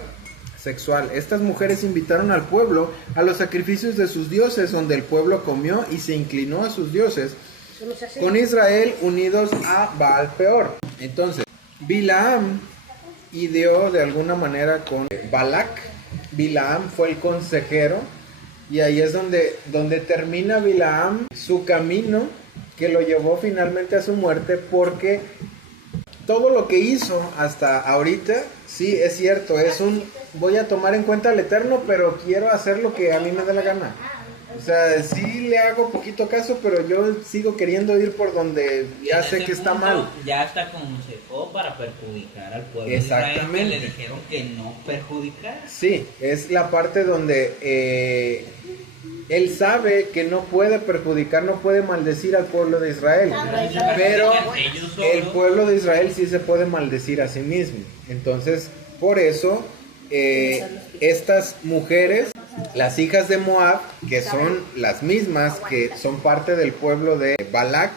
sexual. Estas mujeres invitaron al pueblo a los sacrificios de sus dioses, donde el pueblo comió y se inclinó a sus dioses, con Israel unidos a Baal Peor. Entonces, Bilam ideó de alguna manera con Balac. Bilam fue el consejero, y ahí es donde termina Bilam su camino, que lo llevó finalmente a su muerte, porque todo lo que hizo hasta ahorita, sí, es cierto, voy a tomar en cuenta al Eterno, pero quiero hacer lo que a mí me dé la gana. O sea, sí le hago poquito caso, pero yo sigo queriendo ir por donde ya sé que está mal. Ya hasta aconsejó para perjudicar al pueblo. Exactamente. De Israel, que le dijeron que no perjudicar. Sí, es la parte donde él sabe que no puede perjudicar, no puede maldecir al pueblo de Israel, pero el pueblo de Israel sí se puede maldecir a sí mismo. Entonces, por eso, estas mujeres, las hijas de Moab, que son las mismas que son parte del pueblo de Balac,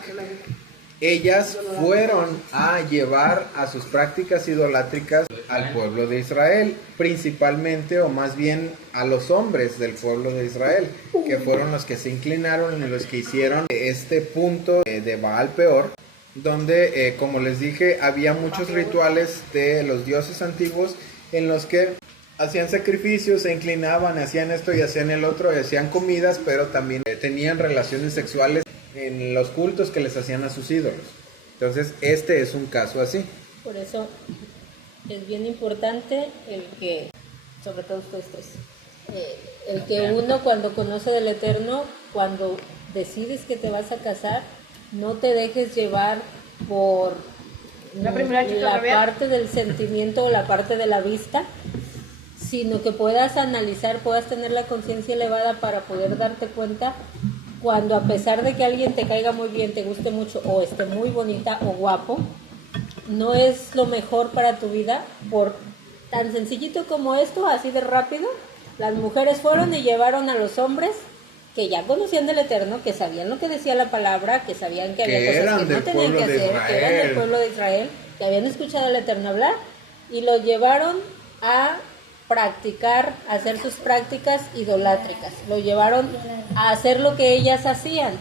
ellas fueron a llevar a sus prácticas idolátricas al pueblo de Israel, principalmente, o más bien a los hombres del pueblo de Israel, que fueron los que se inclinaron y los que hicieron este punto de Baal Peor, donde, como les dije, había muchos rituales de los dioses antiguos en los que hacían sacrificios, se inclinaban, hacían esto y hacían el otro, y hacían comidas, pero también tenían relaciones sexuales en los cultos que les hacían a sus ídolos. Entonces, este es un caso así. Por eso es bien importante el que, sobre todo ustedes tres, el que uno, cuando conoce del Eterno, cuando decides que te vas a casar, no te dejes llevar por la parte del sentimiento o la parte de la vista, sino que puedas analizar, puedas tener la conciencia elevada para poder darte cuenta cuando, a pesar de que alguien te caiga muy bien, te guste mucho o esté muy bonita o guapo, no es lo mejor para tu vida. Por tan sencillito como esto, así de rápido, las mujeres fueron y llevaron a los hombres que ya conocían del Eterno, que sabían lo que decía la palabra, que sabían que había cosas que no tenían que hacer, que eran del pueblo de Israel, que habían escuchado al Eterno hablar, y los llevaron a practicar, a hacer sus prácticas idolátricas, lo llevaron a hacer lo que ellas hacían.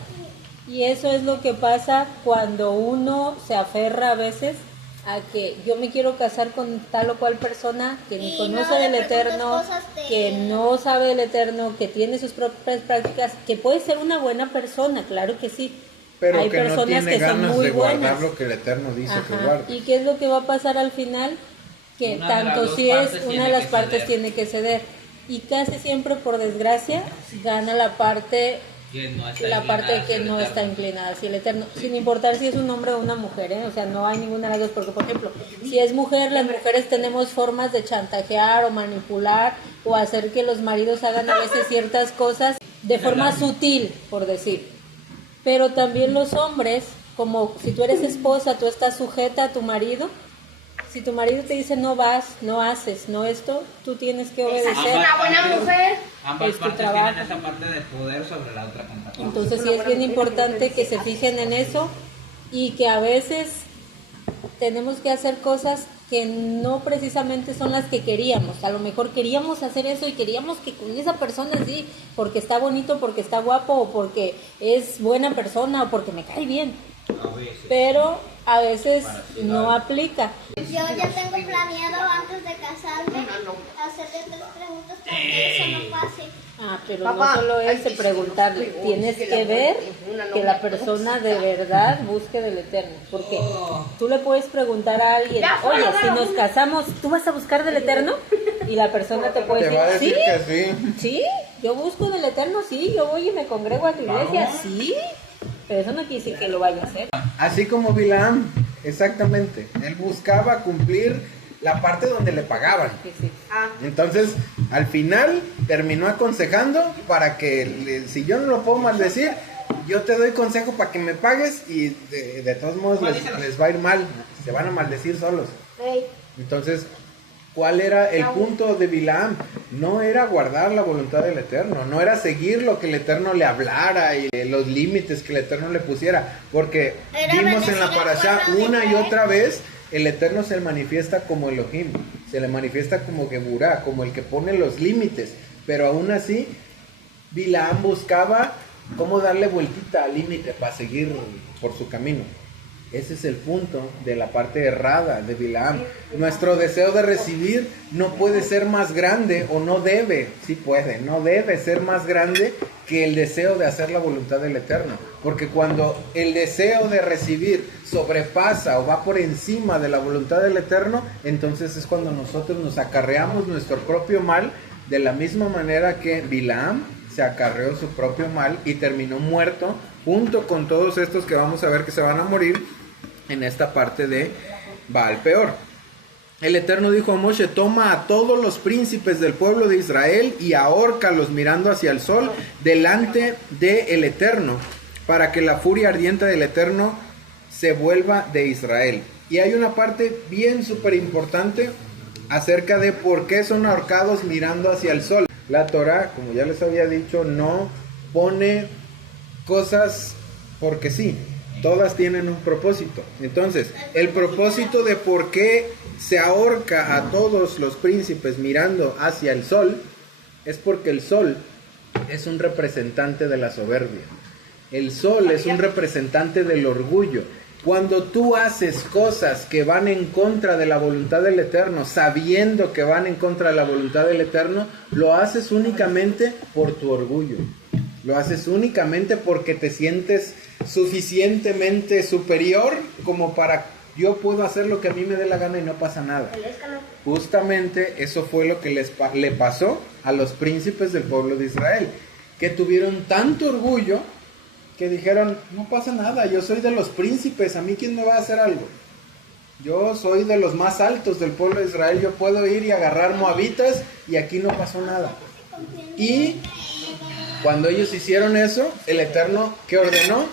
Y eso es lo que pasa cuando uno se aferra a veces a que yo me quiero casar con tal o cual persona que ni conoce del Eterno, que no sabe del Eterno, que tiene sus propias prácticas, que puede ser una buena persona, claro que sí, pero hay que personas no tiene que son ganas muy de guardar buenas. lo que el Eterno dice que guarde. ¿Y qué es lo que va a pasar al final? Que Una de tanto las si dos es partes una tiene de las que partes ceder. tiene que ceder, y casi siempre, por desgracia, gana la parte Que no está la parte inclinada que hacia el no Eterno. está inclinada hacia el Eterno, sin importar si es un hombre o una mujer, o sea, no hay ninguna de las dos, porque, por ejemplo, si es mujer, las mujeres tenemos formas de chantajear o manipular o hacer que los maridos hagan a veces ciertas cosas de forma sutil, por decir. Pero también los hombres, como si tú eres esposa, tú estás sujeta a tu marido. Si tu marido te dice no vas, no haces, no esto, tú tienes que obedecer. Es una buena mujer. Ambas Es tu partes trabajo. tienen esa parte de poder sobre la otra contraparte. Entonces sí es bien importante que se fijen en eso, y que a veces tenemos que hacer cosas que no precisamente son las que queríamos. A lo mejor queríamos hacer eso y queríamos que con esa persona sí, porque está bonito, porque está guapo, o porque es buena persona, o porque me cae bien. Pero a veces no aplica. Yo ya tengo planeado antes de casarme hacerle 3 preguntas para que eso no pase. Pero no solo es de preguntarle, tienes que ver que la persona de verdad busque del Eterno, porque tú le puedes preguntar a alguien, oye, si nos casamos, ¿tú vas a buscar del Eterno? Y la persona te puede Te va a decir, decir sí, que sí. sí, yo busco del Eterno, sí, yo voy y me congrego a tu iglesia, sí, Pero eso no quiere decir que lo vaya a hacer. Así como Bilaam, exactamente. Él buscaba cumplir la parte donde le pagaban. Sí, sí. Entonces, al final, terminó aconsejando para que, si yo no lo puedo maldecir, yo te doy consejo para que me pagues y de todos modos les va a ir mal. Se van a maldecir solos. Ey, Entonces, ¿cuál era el punto de Bilaam? No era guardar la voluntad del Eterno, no era seguir lo que el Eterno le hablara y los límites que el Eterno le pusiera, porque Era vimos en la bendecir el parashá pueblo de una y Israel. otra vez, el Eterno se le manifiesta como Elohim, se le manifiesta como Geburá, como el que pone los límites, pero aún así, Bilaam buscaba cómo darle vueltita al límite para seguir por su camino. Ese es el punto de la parte errada de Bilaam. Nuestro deseo de recibir no puede ser más grande, o no debe, sí puede, no debe ser más grande que el deseo de hacer la voluntad del Eterno. Porque cuando el deseo de recibir sobrepasa o va por encima de la voluntad del Eterno, entonces es cuando nosotros nos acarreamos nuestro propio mal, de la misma manera que Bilaam se acarreó su propio mal y terminó muerto junto con todos estos que vamos a ver que se van a morir en esta parte de Baal Peor. El Eterno dijo a Moshe: toma a todos los príncipes del pueblo de Israel y ahórcalos mirando hacia el sol delante del Eterno, para que la furia ardiente del Eterno se vuelva de Israel. Y hay una parte bien súper importante acerca de por qué son ahorcados mirando hacia el sol. La Torah, como ya les había dicho, no pone cosas porque sí. Todas tienen un propósito. Entonces, el propósito de por qué se ahorca a todos los príncipes mirando hacia el sol es porque el sol es un representante de la soberbia. El sol es un representante del orgullo. Cuando tú haces cosas que van en contra de la voluntad del Eterno, sabiendo que van en contra de la voluntad del Eterno, lo haces únicamente por tu orgullo. Lo haces únicamente porque te sientes suficientemente superior como para yo puedo hacer lo que a mí me dé la gana y no pasa nada. Justamente eso fue lo que le pasó a los príncipes del pueblo de Israel, que tuvieron tanto orgullo que dijeron: no pasa nada, yo soy de los príncipes, a mí quién me va a hacer algo. Yo soy de los más altos del pueblo de Israel, yo puedo ir y agarrar moabitas y aquí no pasó nada. Y cuando ellos hicieron eso, el Eterno, ¿qué ordenó?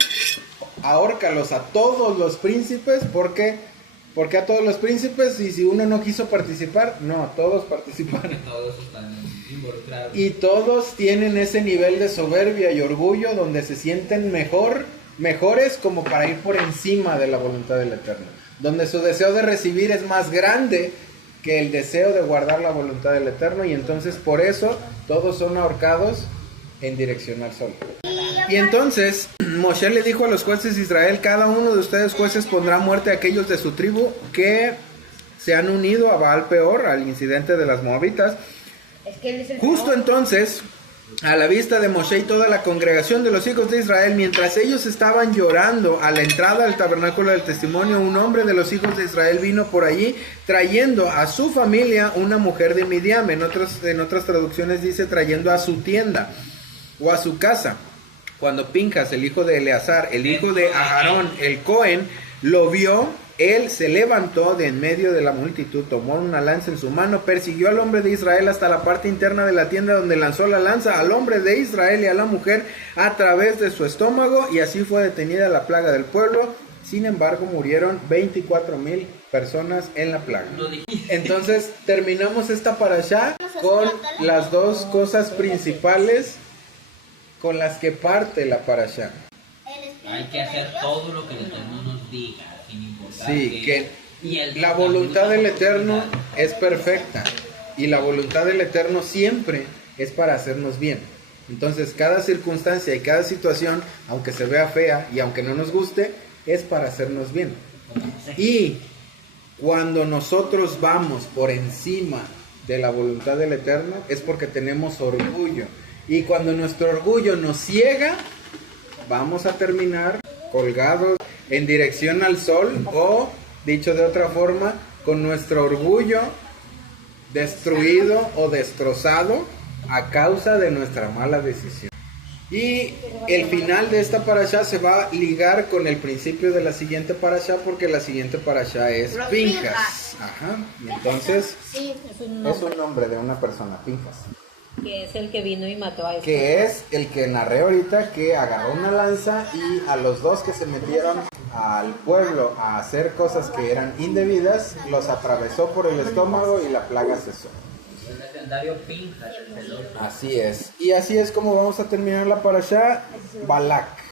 Ahórcalos a todos los príncipes. ¿Por qué? Porque a todos los príncipes, y si uno no quiso participar, no, todos participaron. Todos están involucrados. Y todos tienen ese nivel de soberbia y orgullo donde se sienten mejores como para ir por encima de la voluntad del Eterno. Donde su deseo de recibir es más grande que el deseo de guardar la voluntad del Eterno, y entonces por eso todos son ahorcados en dirección al sol. Y entonces Moshe le dijo a los jueces de Israel: cada uno de ustedes jueces pondrá muerte a aquellos de su tribu que se han unido a Baal Peor, al incidente de las moabitas. Es que él es el Justo entonces, a la vista de Moshe y toda la congregación de los hijos de Israel, mientras ellos estaban llorando a la entrada del tabernáculo del testimonio, un hombre de los hijos de Israel vino por allí trayendo a su familia una mujer de Midiam. En otras traducciones dice trayendo a su tienda o a su casa. Cuando Pinjas, el hijo de Eleazar, el hijo de Aarón, el Cohen, lo vio, él se levantó de en medio de la multitud, tomó una lanza en su mano, persiguió al hombre de Israel hasta la parte interna de la tienda, donde lanzó la lanza al hombre de Israel y a la mujer a través de su estómago, y así fue detenida la plaga del pueblo. Sin embargo, murieron 24,000 personas en la plaga. Entonces, terminamos esta parashá con las dos cosas principales con las que parte la parashá. Hay que hacer todo lo que el Eterno nos diga, sin importar Sí, que y el- la voluntad del Eterno es perfecta, y la voluntad del Eterno siempre es para hacernos bien. Entonces, cada circunstancia y cada situación, aunque se vea fea y aunque no nos guste, es para hacernos bien. Y cuando nosotros vamos por encima de la voluntad del Eterno, es porque tenemos orgullo. Y cuando nuestro orgullo nos ciega, vamos a terminar colgados en dirección al sol, o, dicho de otra forma, con nuestro orgullo destruido o destrozado a causa de nuestra mala decisión. Y el final de esta parashá se va a ligar con el principio de la siguiente parashá, porque la siguiente parashá es Los Pinjas. Pinjas. Ajá. Entonces, Sí, Es un es nombre un nombre de una persona, Pinjas. que es el que vino y mató a este. Que es el que narré ahorita, que agarró una lanza y a los dos que se metieron al pueblo a hacer cosas que eran indebidas, los atravesó por el estómago y la plaga cesó. El legendario Pinjas, el celoso. Así es. Y así es como vamos a terminar la parashá Balak.